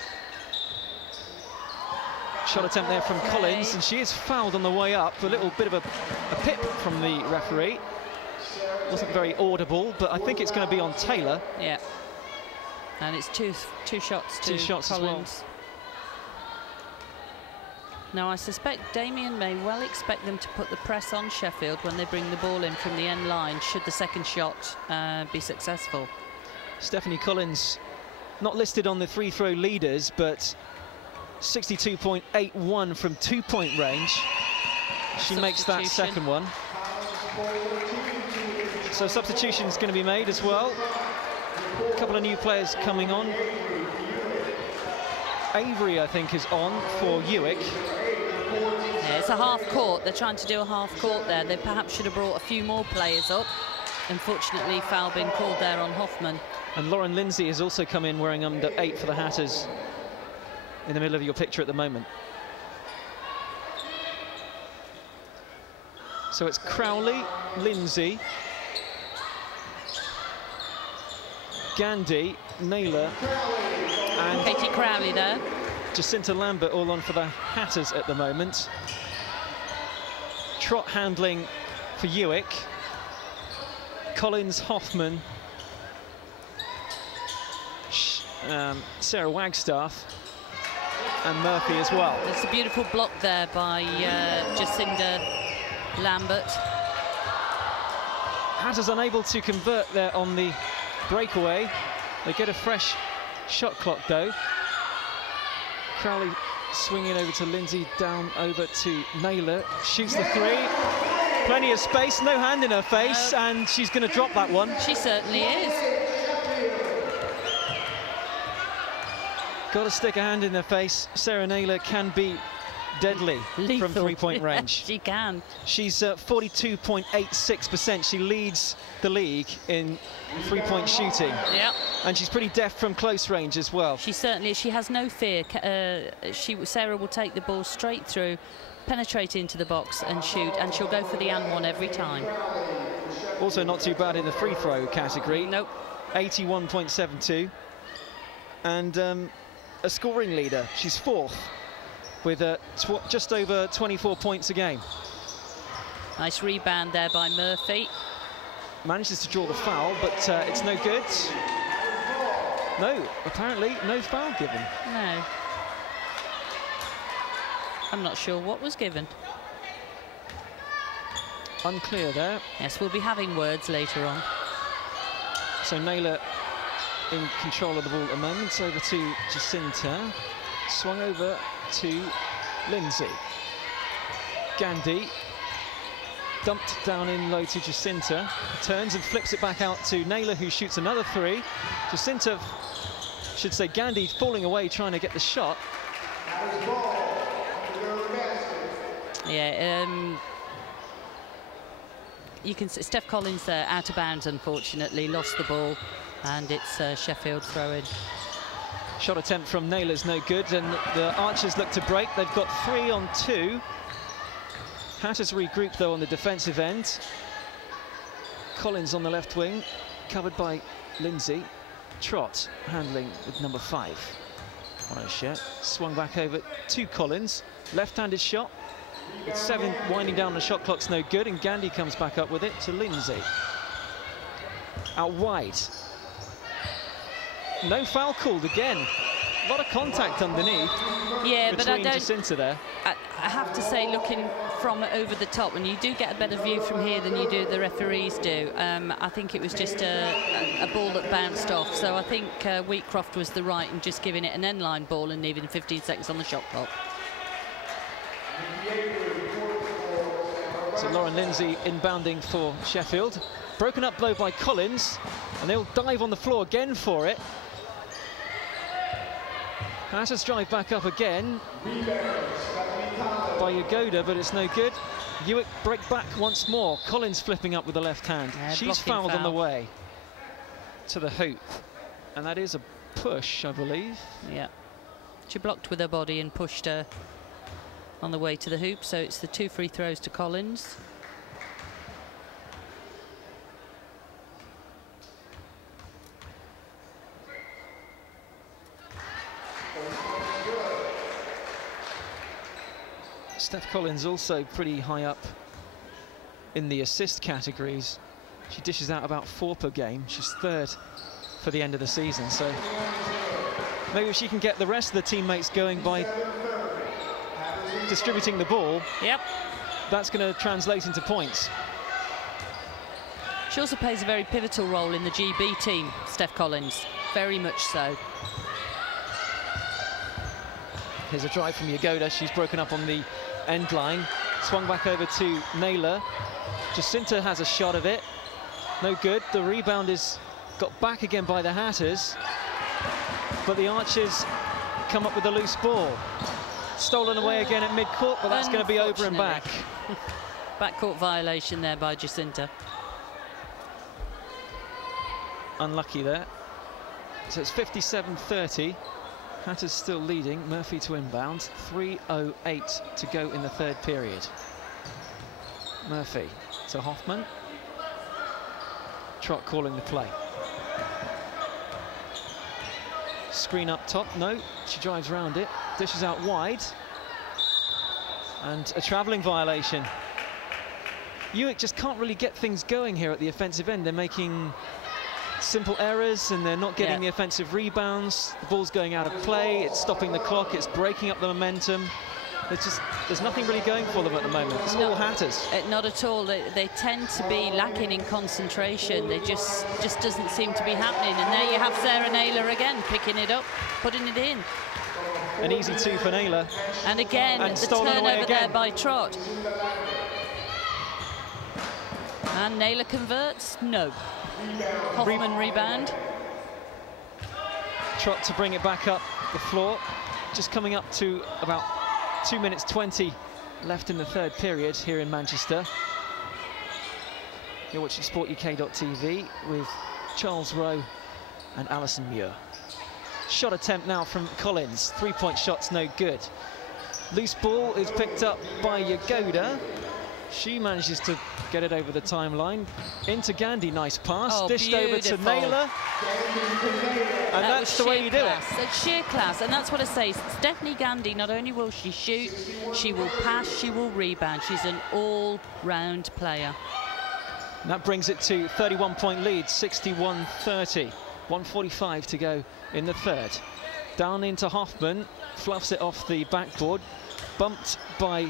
shot attempt there from Collins, and she is fouled on the way up. A little bit of a pip from the referee. Wasn't very audible, but I think it's going to be on Taylor. Yeah. And it's two shots to Collins. As well. Now, I suspect Damien may well expect them to put the press on Sheffield when they bring the ball in from the end line, should the second shot be successful. Stephanie Collins not listed on the free throw leaders, but 62.81 from 2-point range. She makes that second one. So substitution's going to be made as well. A couple of new players coming on. Avery, I think, is on for UWIC. Yeah, it's a half court. They're trying to do a half court there. They perhaps should have brought a few more players up. Unfortunately, foul been called there on Hoffman. And Lauren Lindsay has also come in wearing under 8 for the Hatters in the middle of your picture at the moment. So it's Crowley, Lindsay, Gandhi, Naylor, and Katie Crowley there. Jacinta Lambert all on for the Hatters at the moment. Trot handling for UWIC. Collins, Hoffman, Sarah Wagstaff, and Murphy as well. It's a beautiful block there by Jacinta Lambert. Hatters unable to convert there on the breakaway. They get a fresh shot clock though. Crowley swinging over to Lindsay, down over to Naylor, shoots the three. Plenty of space, no hand in her face, and she's going to drop that one. She certainly is. Got to stick a hand in her face. Sarah Naylor can be deadly Lethal. from 3-point range. She can. She's 42.86%. She leads the league in 3-point shooting. Yeah. And she's pretty deft from close range as well. She certainly is. She has no fear. Sarah will take the ball straight through, penetrate into the box and shoot, and she'll go for the and one every time. Also not too bad in the free throw category. Nope. 81.72. And a scoring leader. She's 4th with just over 24 points a game. Nice rebound there by Murphy. Manages to draw the foul, but it's no good. No, apparently no foul given. No. I'm not sure what was given. Unclear there. Yes, we'll be having words later on. So Naylor in control of the ball at the moment. Over to Jacinta. Swung over to Lindsay. Gandhi. Dumped down in low to Jacinta. Turns and flips it back out to Naylor, who shoots another three. Jacinta, should say Gandhi, falling away trying to get the shot. Yeah, you can see Steph Collins there out of bounds, unfortunately, lost the ball, and it's Sheffield throw-in. Shot attempt from Naylor's no good, and the Archers look to break. They've got 3 on 2. Hatters regroup though on the defensive end. Collins on the left wing, covered by Lindsay. Trot handling with number 5. Monoshet swung back over to Collins. Left-handed shot. With 7 winding down, the shot clock's no good, and Gandhi comes back up with it to Lindsay. Out wide. No foul called again. A lot of contact underneath. Yeah, but I don't. Jacinta there. I have to say, looking from over the top, and you do get a better view from here than you do the referees do. I think it was just a ball that bounced off. So I think Wheatcroft was the right in just giving it an end-line ball and leaving 15 seconds on the shot clock. So Lauren Lindsay inbounding for Sheffield. Broken up though by Collins, and they'll dive on the floor again for it. Hatters drive back up again by Yagoda, but it's no good. UWIC break back once more. Collins flipping up with the left hand. Yeah, she's fouled on the way to the hoop, and that is a push, I believe. Yeah, she blocked with her body and pushed her on the way to the hoop, so it's the 2 free throws to Collins. Steph Collins also pretty high up in the assist categories. She dishes out about 4 per game. She's 3rd for the end of the season, so maybe if she can get the rest of the teammates going by distributing the ball, yep, that's going to translate into points. She also plays a very pivotal role in the GB team, Steph Collins, very much so. Here's a drive from Yagoda. She's broken up on the end line. Swung back over to Naylor. Jacinta has a shot of it. No good. The rebound is got back again by the Hatters. But the Archers come up with a loose ball. Stolen away again at mid-court, but that's going to be over and back. Backcourt violation there by Jacinta. Unlucky there. So it's 57-30. Hatters still leading. Murphy to inbound. 3:08 to go in the third period. Murphy to Hoffman. Trott calling the play. Screen up top. No, she drives around it. Dishes out wide. And a travelling violation. UWIC just can't really get things going here at the offensive end. They're making simple errors and they're not getting the offensive rebounds. The ball's going out of play, it's stopping the clock, it's breaking up the momentum. There's nothing really going for them at the moment. It's all Hatters. Not at all. They tend to be lacking in concentration. They just doesn't seem to be happening. And there you have Sarah Naylor again, picking it up, putting it in. An easy two for Naylor. And again, the turnover there by Trott. And Naylor converts? No. Hoffman rebound. Trott to bring it back up the floor. Just coming up to about 2 minutes 20 left in the third period here in Manchester. You're watching sportuk.tv with Charles Rowe and Alison Muir. Shot attempt now from Collins. Three-point shot's no good. Loose ball is picked up by Yagoda. She manages to get it over the timeline. Into Gandhi, nice pass. Dished over to Naylor. And that's the way you do it. That's sheer class, and that's what I say. Stephanie Gandhi, not only will she shoot, she will pass, she will rebound. She's an all-round player. And that brings it to 31-point lead, 61-30. 1:45 to go in the third. Down into Hoffman, fluffs it off the backboard, bumped by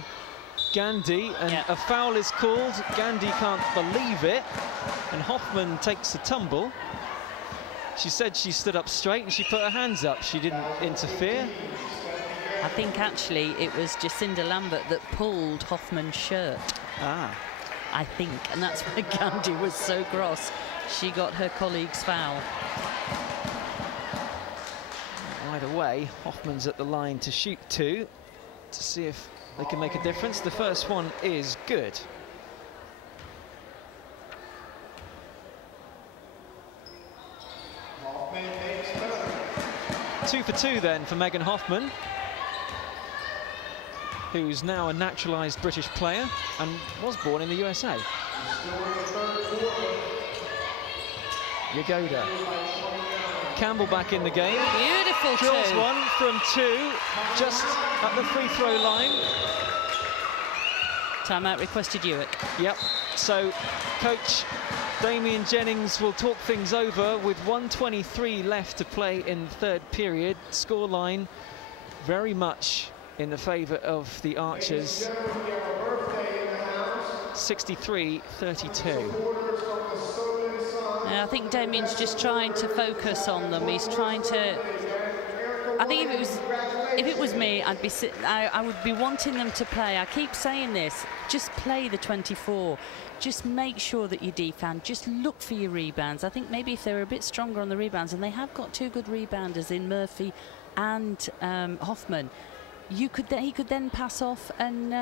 Gandhi, and a foul is called. Gandhi can't believe it, and Hoffman takes a tumble. She said she stood up straight and she put her hands up. She didn't interfere. I think actually it was Jacinda Lambert that pulled Hoffman's shirt. I think, and that's why Gandhi was so cross. She got her colleague's foul. Either way, Hoffman's at the line to shoot two to see if they can make a difference. The first one is good. Two for two then for Megan Hoffman, who's now a naturalised British player and was born in the USA. Yagoda. Campbell back in the game. Beautiful Drills two. one from two, just at the free throw line. Timeout requested UWIC. Yep, so coach Damien Jennings will talk things over with 1:23 left to play in the third period. Scoreline very much in the favour of the Archers. 63-32. I think Damien's just trying to focus on them. He's trying to. I think if it was me, I would be wanting them to play. I keep saying this. Just play the 24. Just make sure that you defend. Just look for your rebounds. I think maybe if they were a bit stronger on the rebounds, and they have got two good rebounders in Murphy and Hoffman, he could then pass off and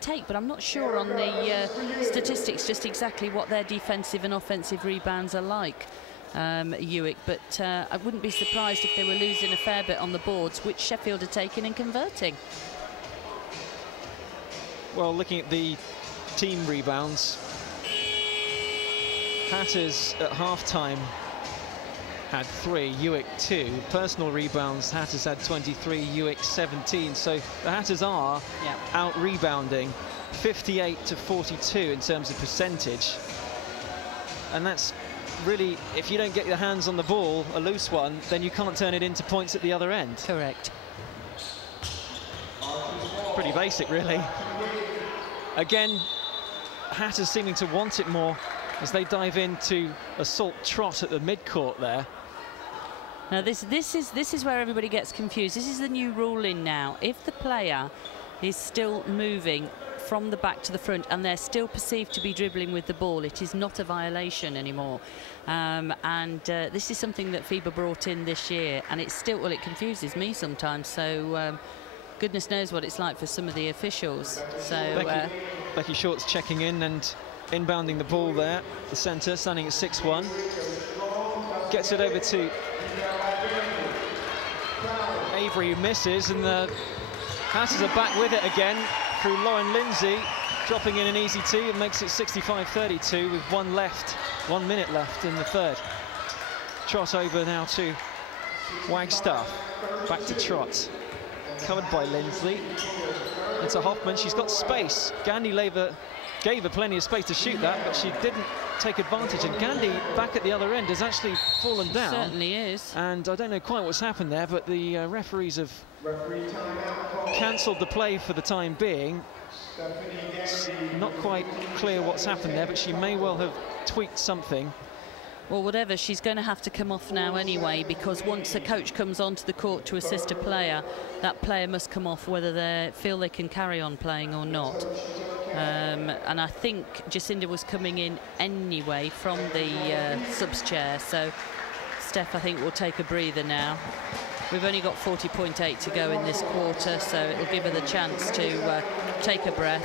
take. But I'm not sure on the statistics just exactly what their defensive and offensive rebounds are like, UWIC. But I wouldn't be surprised if they were losing a fair bit on the boards, which Sheffield are taking and converting. Well, looking at the team rebounds, Hatters at half-time had 3, UWIC 2. Personal rebounds, Hatters had 23, UWIC 17. So the Hatters are out-rebounding 58-42 in terms of percentage. And that's really, if you don't get your hands on the ball, a loose one, then you can't turn it into points at the other end. Correct. Pretty basic, really. Again, Hatters seeming to want it more as they dive into assault trot at the mid-court there. Now this is where everybody gets confused. This is the new ruling now. If the player is still moving from the back to the front and they're still perceived to be dribbling with the ball, it is not a violation anymore. This is something that FIBA brought in this year, and it's still, well, it confuses me sometimes. So goodness knows what it's like for some of the officials. So Becky Short's checking in and inbounding the ball there. The centre standing at 6-1. Gets it over to Avery, who misses, and the Hatters are back with it again through Lauren Lindsay, dropping in an easy two and makes it 65-32 with 1 minute left in the third. Trot over now to Wagstaff, back to Trot, covered by Lindsley. It's a Hoffman, she's got space. Gandhi gave her plenty of space to shoot that, but she didn't take advantage, and Gandhi back at the other end has actually fallen down. Certainly is. And I don't know quite what's happened there, but the referees have cancelled the play for the time being. It's not quite clear what's happened there, but she may well have tweaked something. Well, whatever, she's going to have to come off now anyway, because once a coach comes onto the court to assist a player, that player must come off whether they feel they can carry on playing or not. And I think Jacinda was coming in anyway from the subs chair, so Steph, I think, will take a breather now. We've only got 40.8 to go in this quarter, so it'll give her the chance to take a breath.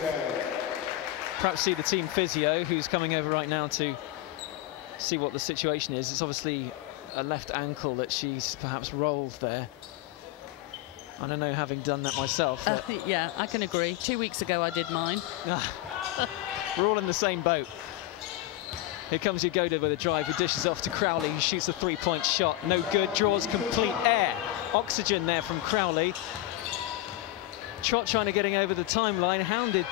Perhaps see the team physio, who's coming over right now to see what the situation is. It's obviously a left ankle that she's perhaps rolled there. I don't know, having done that myself. Yeah, I can agree. 2 weeks ago I did mine. We're all in the same boat. Here comes Yagoda with a drive, who dishes off to Crowley, who shoots a three-point shot. No good, draws complete air. Oxygen there from Crowley. Trot trying to getting over the timeline, hounded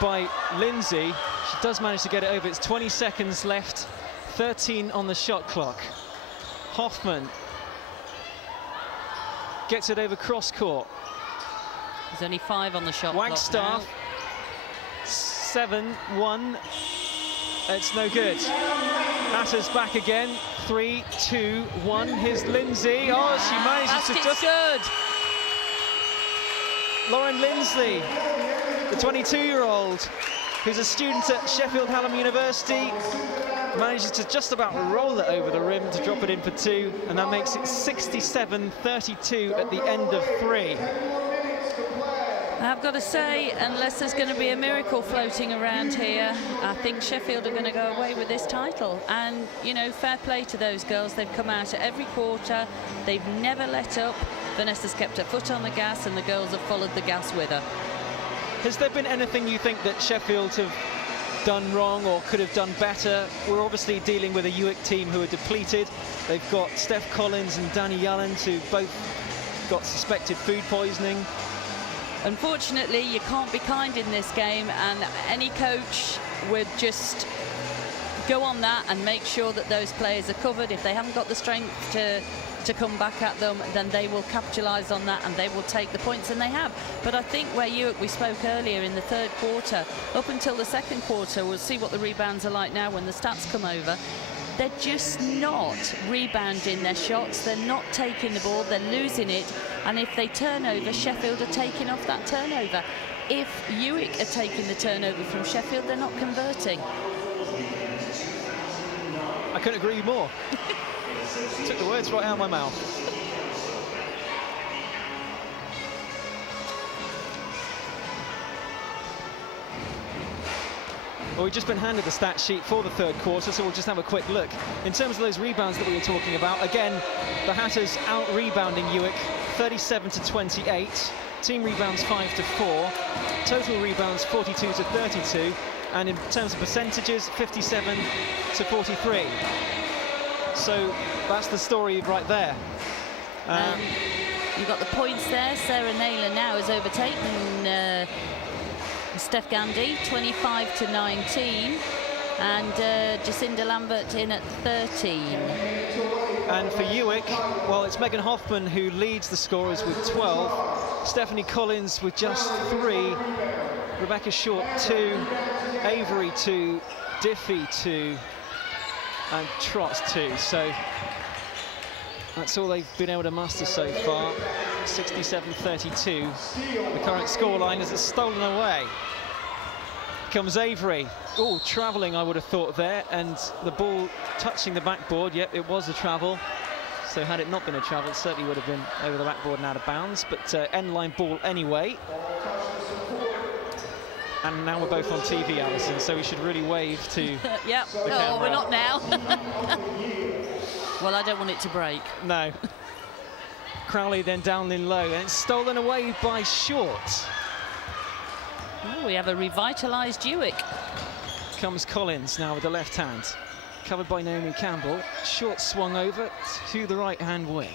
by Lindsay. She does manage to get it over. It's 20 seconds left, 13 on the shot clock. Hoffman gets it over cross court. There's only 5 on the shot Wagstaff, clock now. 7-1. It's no good. Hatters back again. 3, 2, 1. Here's Lindsay. Oh, she manages to just... good. Lauren Lindsley, the 22-year-old, who's a student at Sheffield Hallam University, manages to just about roll it over the rim to drop it in for 2, and that makes it 67-32 at the end of 3. I've got to say, unless there's going to be a miracle floating around here, I think Sheffield are going to go away with this title. And, you know, fair play to those girls. They've come out at every quarter. They've never let up. Vanessa's kept her foot on the gas, and the girls have followed the gas with her. Has there been anything you think that Sheffield have done wrong or could have done better? We're obviously dealing with a UWIC team who are depleted. They've got Steph Collins and Danny Yalland, who both got suspected food poisoning. Unfortunately, you can't be kind in this game, and any coach would just go on that and make sure that those players are covered. If they haven't got the strength to come back at them, then they will capitalise on that and they will take the points, and they have. But I think where we spoke earlier in the third quarter, up until the second quarter, we'll see what the rebounds are like now when the stats come over. They're just not rebounding their shots. They're not taking the ball. They're losing it. And if they turn over, Sheffield are taking off that turnover. If UWIC are taking the turnover from Sheffield, they're not converting. I couldn't agree more. Took the words right out of my mouth. Well, we've just been handed the stat sheet for the third quarter, so we'll just have a quick look. In terms of those rebounds that we were talking about, again, the Hatters out-rebounding UWIC 37-28. Team rebounds 5-4. Total rebounds 42-32. And in terms of percentages, 57-43. So that's the story right there. You've got the points there. Sarah Naylor now has overtaken Steph Gandhi, 25-19, and Jacinda Lambert in at 13. And for UWIC, well, it's Megan Hoffman who leads the scorers with 12, Stephanie Collins with just 3, Rebecca Short 2, Avery 2, Diffie 2, and Trotz 2. So that's all they've been able to muster so far. 67-32. The current scoreline as it's stolen away. Comes Avery. Oh, travelling, I would have thought there, and the ball touching the backboard. Yep, it was a travel. So had it not been a travel, it certainly would have been over the backboard and out of bounds. But end-line ball anyway. And now we're both on TV, Alison, so we should really wave to yep. the camera. We're not now. Well, I don't want it to break. No. Crowley then down in low, and it's stolen away by Short. Oh, we have a revitalised UWIC. Comes Collins now with the left hand. Covered by Naomi Campbell. Short swung over to the right-hand wing.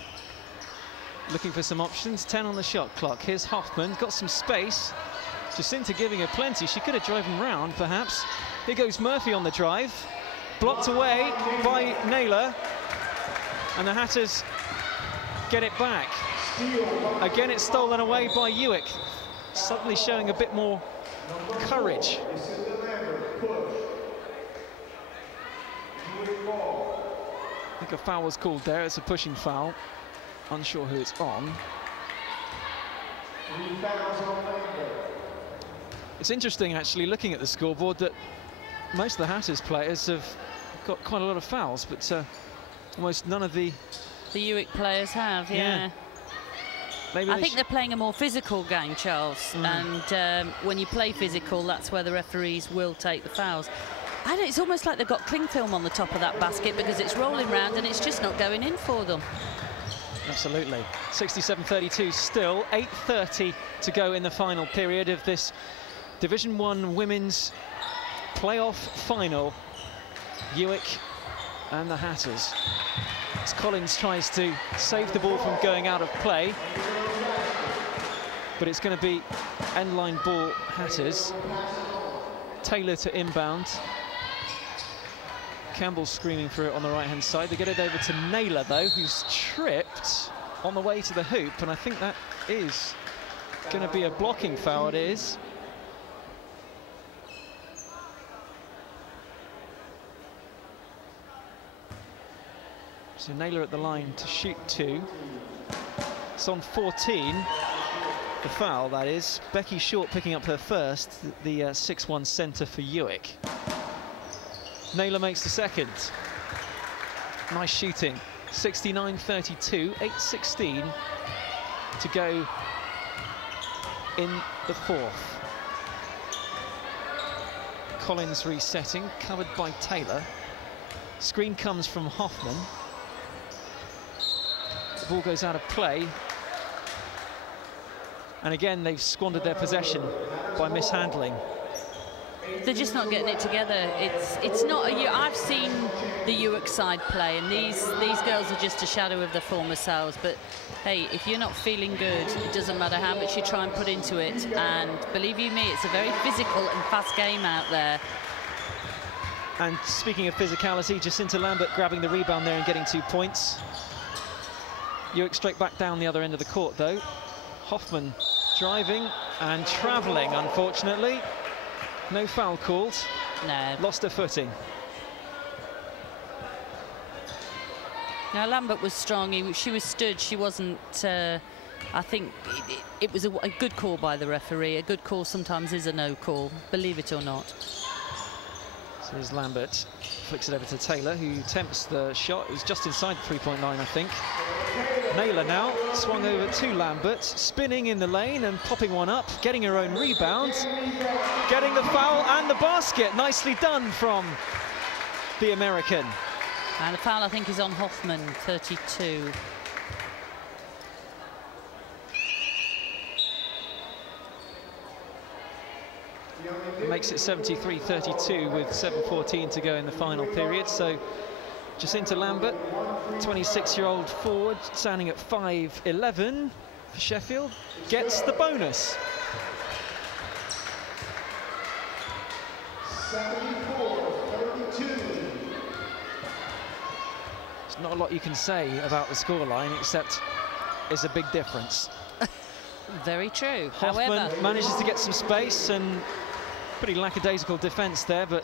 Looking for some options. 10 on the shot clock. Here's Hoffman. Got some space. Jacinta giving her plenty. She could have driven round, perhaps. Here goes Murphy on the drive. Blocked away by Naylor. And the Hatters get it back. Again, it's stolen away by UWIC. Suddenly showing a bit more courage. I think a foul was called there. It's a pushing foul. Unsure who it's on. It's interesting, actually, looking at the scoreboard, that most of the Hatters players have got quite a lot of fouls, but almost none of the UWIC players have, yeah. Maybe I think they're playing a more physical game, Charles, and when you play physical, that's where the referees will take the fouls. I don't, it's almost like they've got cling film on the top of that basket because it's rolling round and it's just not going in for them. Absolutely. 67-32 still, 8:30 to go in the final period of this Division 1 women's playoff final. UWIC and the Hatters. As Collins tries to save the ball from going out of play, but it's going to be end-line ball Hatters. Taylor to inbound. Campbell screaming for it on the right-hand side. They get it over to Naylor, though, who's tripped on the way to the hoop, and I think that is going to be a blocking foul. It is. So Naylor at the line to shoot 2. It's on 14, the foul, that is. Becky Short picking up her first, the 6'1" centre for UWIC. Naylor makes the second. Nice shooting. 69-32, 8:16 to go in the fourth. Collins resetting, covered by Taylor. Screen comes from Hoffman. The ball goes out of play. And again, they've squandered their possession by mishandling. They're just not getting it together. It's not I've seen the UWIC side play, and these girls are just a shadow of their former selves. But hey, if you're not feeling good, it doesn't matter how much you try and put into it. And believe you me, it's a very physical and fast game out there. And speaking of physicality, Jacinta Lambert grabbing the rebound there and getting 2 points. UWIC straight back down the other end of the court, though. Hoffman driving and travelling, unfortunately. No foul called. No. Lost her footing. Now, Lambert was strong. She was stood. She wasn't... I think it was a good call by the referee. A good call sometimes is a no call, believe it or not. So here's Lambert. Flicks it over to Taylor, who attempts the shot. It was just inside the three-point line, I think. Naylor now swung over to Lambert, spinning in the lane and popping one up, getting her own rebound, getting the foul and the basket. Nicely done from the American. And the foul, I think, is on Hoffman, 32. It makes it 73-32 with 7:14 to go in the final period. So Jacinta Lambert, 26-year-old forward, standing at 5'11" for Sheffield, gets the bonus. 74-32. There's not a lot you can say about the scoreline, except it's a big difference. Very true. Hoffman However, manages to get some space, and pretty lackadaisical defence there, but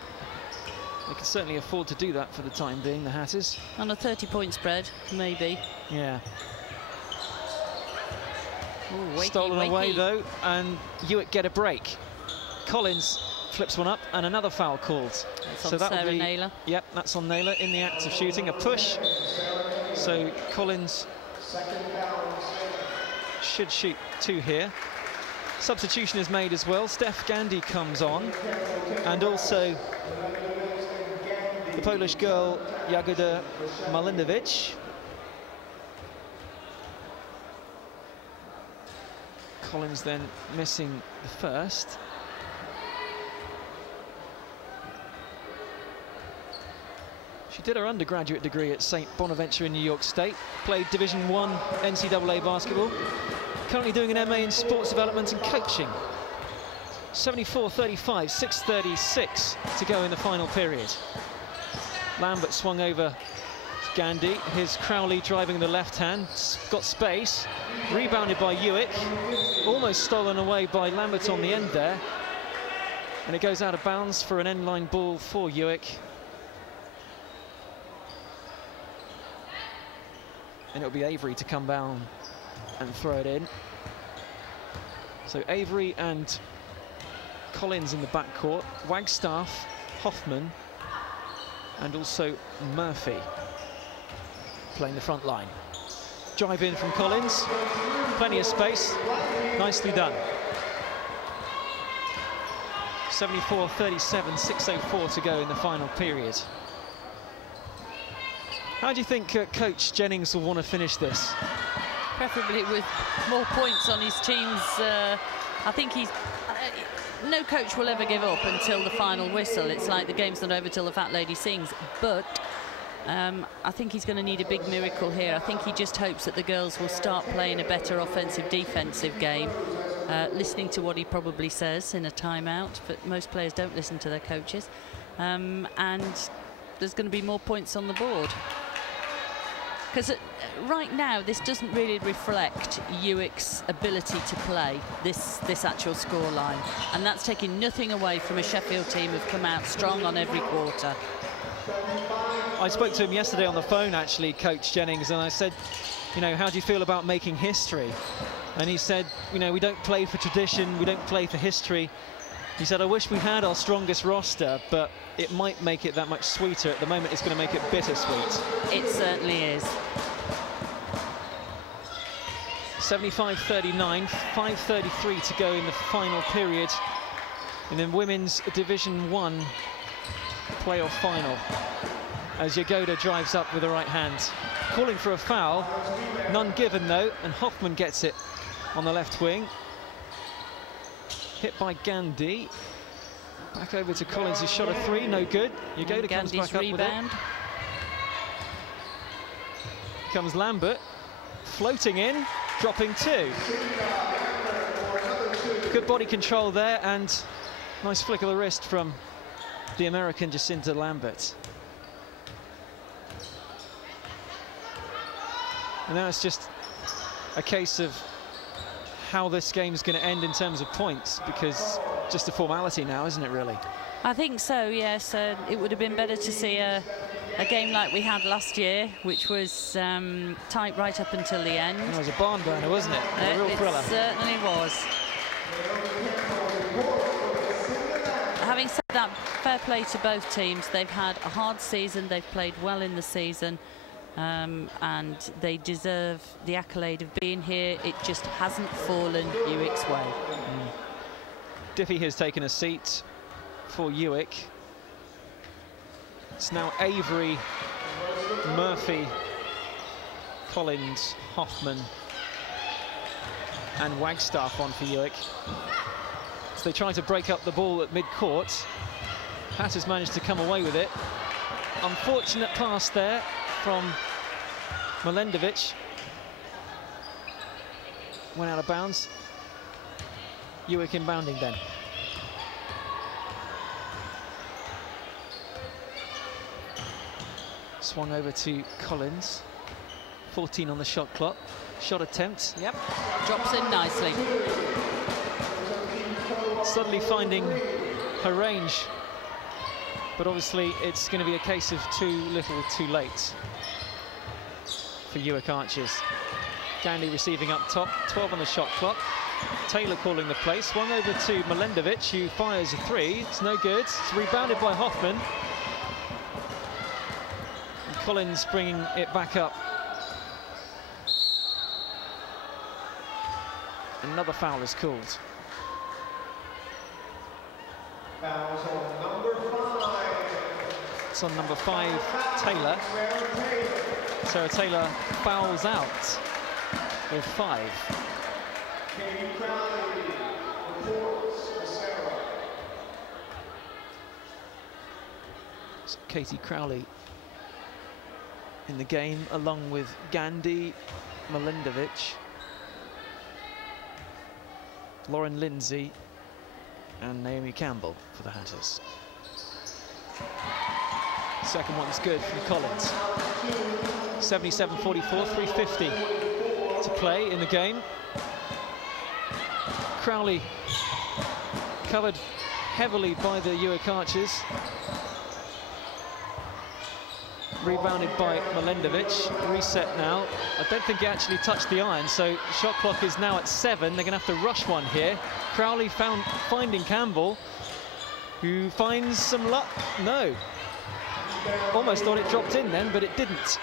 They can certainly afford to do that for the time being, the Hatters. On a 30-point spread, maybe. Yeah. Ooh, wakey, Stolen away, wakey. though, and UWIC get a break. Collins flips one up, and another foul called. That's on Sarah Naylor. Yep, that's on Naylor in the act of shooting. A push. So Collins should shoot 2 here. Substitution is made as well. Steph Gandhi comes on, and also the Polish girl Jagoda Malindovic. Collins then missing the first. She did her undergraduate degree at St. Bonaventure in New York State, played Division 1 NCAA basketball, currently doing an MA in sports development and coaching. 74-35, 6:36 to go in the final period. Lambert swung over to Gandhi. Here's Crowley driving the left hand, got space, rebounded by UWIC, almost stolen away by Lambert on the end there. And it goes out of bounds for an end-line ball for UWIC. And it'll be Avery to come down and throw it in. So Avery and Collins in the backcourt, Wagstaff, Hoffman, and also Murphy playing the front line. Drive in from Collins, plenty of space, nicely done. 74-37, 6:04 to go in the final period. How do you think Coach Jennings will want to finish this? Preferably with more points on his team's. I think he's. No coach will ever give up until the final whistle. It's like the game's not over till the fat lady sings. But I think he's going to need a big miracle here. I think he just hopes that the girls will start playing a better offensive-defensive game. Listening to what he probably says in a timeout, but most players don't listen to their coaches. And there's going to be more points on the board. Because right now, this doesn't really reflect UWIC's ability to play this actual scoreline. And that's taking nothing away from a Sheffield team who've come out strong on every quarter. I spoke to him yesterday on the phone, actually, Coach Jennings, and I said, you know, how do you feel about making history? And he said, you know, we don't play for tradition, we don't play for history. He said, I wish we had our strongest roster, but it might make it that much sweeter. At the moment, it's going to make it bittersweet. It certainly is. 75-39, 5:33 to go in the final period in the Women's Division 1 playoff final. As Jagoda drives up with the right hand. Calling for a foul, none given though, and Hoffman gets it on the left wing. Hit by Gandhi. Back over to Collins, who shot a 3, no good. Jagoda comes back up rebound. with it. Comes Lambert, floating in, dropping 2. Good body control there, and nice flick of the wrist from the American Jacinta Lambert. And now it's just a case of how this game's going to end in terms of points, because just a formality now, isn't it, really? I think so, yes. It would have been better to see a game like we had last year, which was tight right up until the end. It was a barn burner, wasn't it? A real thriller. It certainly was. Having said that, fair play to both teams. They've had a hard season, they've played well in the season. And they deserve the accolade of being here. It just hasn't fallen UWIC's way. Diffie has taken a seat for UWIC. It's now Avery, Murphy, Collins, Hoffman and Wagstaff on for UWIC. So they try to break up the ball at mid-court. Hatters managed to come away with it. Unfortunate pass there from Malendovic. Went out of bounds. UWIC inbounding then. Swung over to Collins. 14 on the shot clock. Shot attempt. Yep, drops in nicely. Suddenly finding her range But obviously, it's going to be a case of too little, too late for UWIC Archers. Gandy receiving up top, 12 on the shot clock. Taylor calling the play, swung over to Milendovic, who fires a three. It's no good. It's rebounded by Hoffman. And Collins bringing it back up. Another foul is called. Fouls on number 5. It's on number 5, Taylor. Sarah Taylor fouls out with 5. Katie Crowley reports for Sarah. So Katie Crowley in the game, along with Gandy, Milendovic, Lauren Lindsay and Naomi Campbell for the Hatters. Second one's good from Collins. 77-44, 3:50 to play in the game. Crowley covered heavily by the UWIC Archers. Rebounded by Milendovic. Reset now. I don't think it actually touched the iron, so shot clock is now at 7. They're going to have to rush one here. Crowley finding Campbell, who finds some luck. No. Almost thought it dropped in then, but it didn't.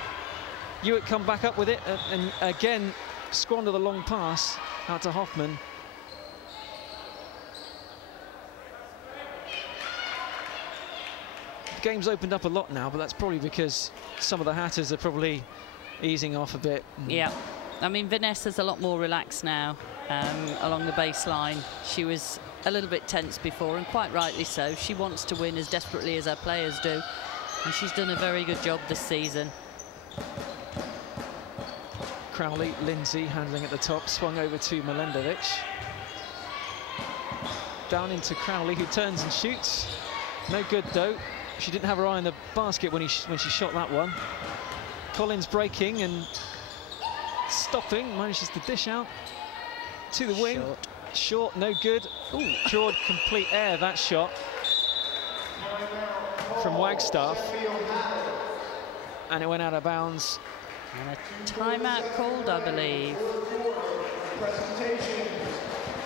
UWIC come back up with it, and again squander the long pass out to Hoffman. The game's opened up a lot now, but that's probably because some of the Hatters are probably easing off a bit. Yeah, I mean, Vanessa's a lot more relaxed now along the baseline. She was a little bit tense before, and quite rightly so. She wants to win as desperately as her players do, and she's done a very good job this season. Crowley, Lindsay handling at the top, swung over to Milendovic. Down into Crowley, who turns and shoots. No good though. She didn't have her eye on the basket when she shot that one. Collins breaking and stopping, manages to dish out to the wing. Short, no good. Ooh, drawed complete air, that shot from Wagstaff. And it went out of bounds. And a timeout called, I believe. Presentation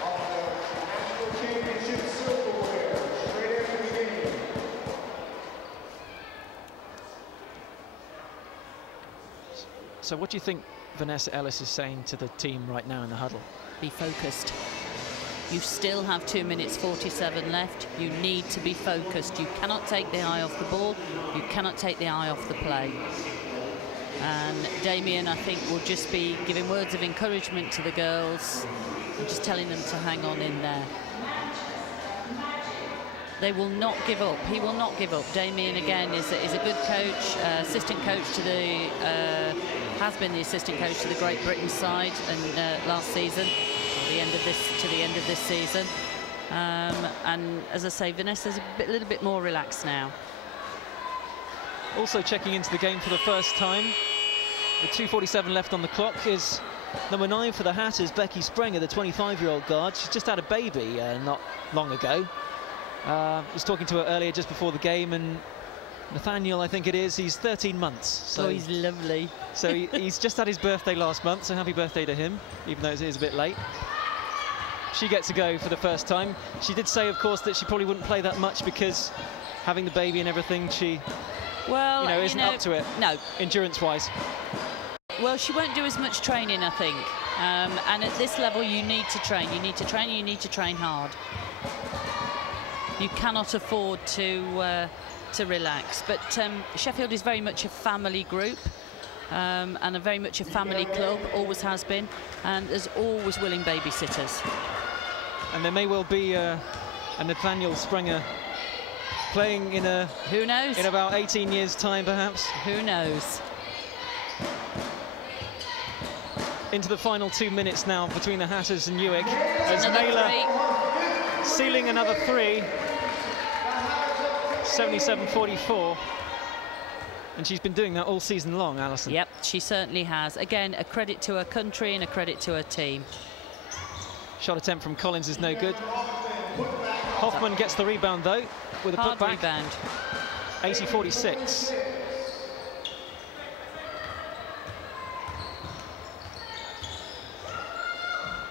of the National Championship silverware straight after the game. So what do you think Vanessa Ellis is saying to the team right now in the huddle? Be focused. You still have 2 minutes 47 left. You need to be focused. You cannot take the eye off the ball. You cannot take the eye off the play. And Damien, I think, will just be giving words of encouragement to the girls and just telling them to hang on in there. They will not give up. He will not give up. Damien, again, is a good coach, assistant coach to the, has been the assistant coach to the Great Britain side, and last season, to the end of this season. And as I say, Vanessa's a little bit more relaxed now. Also checking into the game for the first time, with 2:47 left on the clock, is number 9 for the Hatters, Becky Sprenger, the 25-year-old guard. She's just had a baby not long ago. Was talking to her earlier just before the game, and Nathaniel, I think it is, he's 13 months. So he's lovely. So he's just had his birthday last month, so happy birthday to him, even though it is a bit late. She gets a go for the first time. She did say, of course, that she probably wouldn't play that much because having the baby and everything, she isn't up to it. No. Endurance-wise. Well, she won't do as much training, I think. And at this level, you need to train. You need to train. You need to train hard. You cannot afford to relax. But Sheffield is very much a family group, and very much a family club. Always has been, and there's always willing babysitters. And there may well be a Nathaniel Sprenger playing in a... Who knows? In about 18 years' time, perhaps. Who knows? Into the final 2 minutes now between the Hatters and UWIC. As Naylor sealing another 3. 77-44. And she's been doing that all season long, Alison. Yep, she certainly has. Again, a credit to her country and a credit to her team. Shot attempt from Collins is no good. Hoffman gets the rebound, though, with a Hard putback. rebound. 80-46.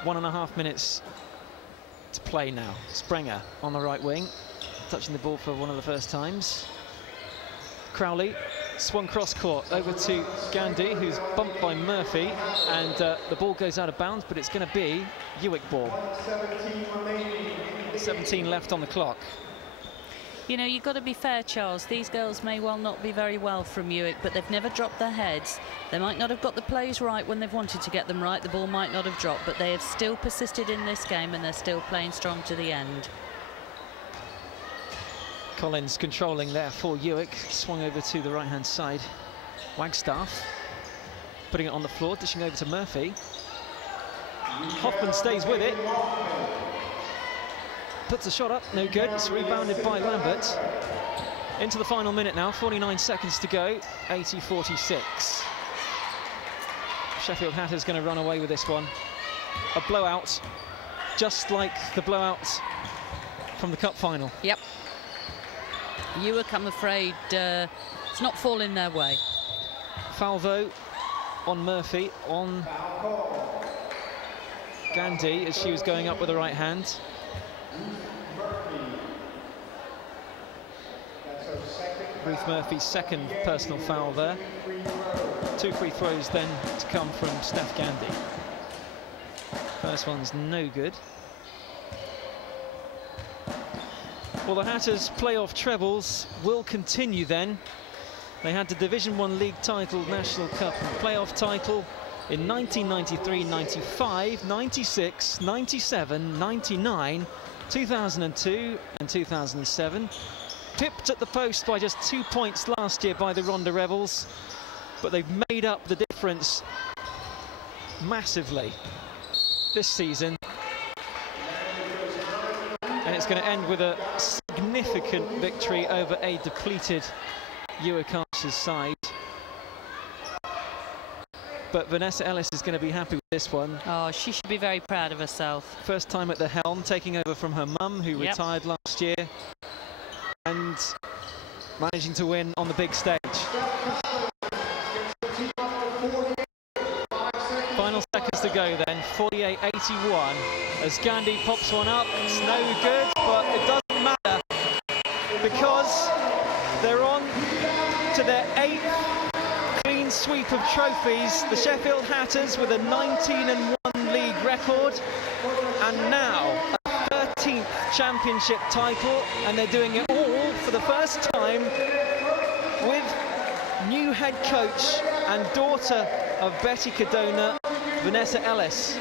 One and a half minutes to play now. Sprenger on the right wing, touching the ball for one of the first times. Crowley swung cross court over to Gandhi, who's bumped by Murphy, and the ball goes out of bounds, but it's going to be UWIC ball. 17 left on the clock. You know, you've got to be fair, Charles. These girls may well not be very well from UWIC, but they've never dropped their heads. They might not have got the plays right when they've wanted to get them right. The ball might not have dropped, but they have still persisted in this game, and they're still playing strong to the end. Collins controlling there for UWIC. Swung over to the right-hand side. Wagstaff putting it on the floor, dishing over to Murphy. Hoffman stays with it. Puts a shot up, no good. It's rebounded by Lambert. Into the final minute now, 49 seconds to go, 80-46. Sheffield Hatters going to run away with this one. A blowout, just like the blowout from the cup final. Yep. UWIC, I'm afraid, it's not falling their way. Foul though on Murphy, on Gandhi as she was going up with the right hand. Ruth Murphy's second personal foul there. 2 free throws then to come from Steph Gandhi. First one's no good. Well, the Hatters' playoff trebles will continue then. They had the Division 1 league title, National Cup and playoff title in 1993, 95, 96, 97, 99, 2002 and 2007. Pipped at the post by just 2 points last year by the Ronda Rebels, but they've made up the difference massively this season. And it's going to end with a significant victory over a depleted UWIC Archers side. But Vanessa Ellis is going to be happy with this one. Oh, she should be very proud of herself. First time at the helm, taking over from her mum, who retired last year, and managing to win on the big stage. Final seconds to go then, 48-81, as Gandhi pops one up. It's no good, but it doesn't matter, because they're on to their 8th clean sweep of trophies. The Sheffield Hatters with a 19-1 league record, and now a 13th championship title, and they're doing it all for the first time with new head coach and daughter of Betty Cadona, Vanessa Ellis.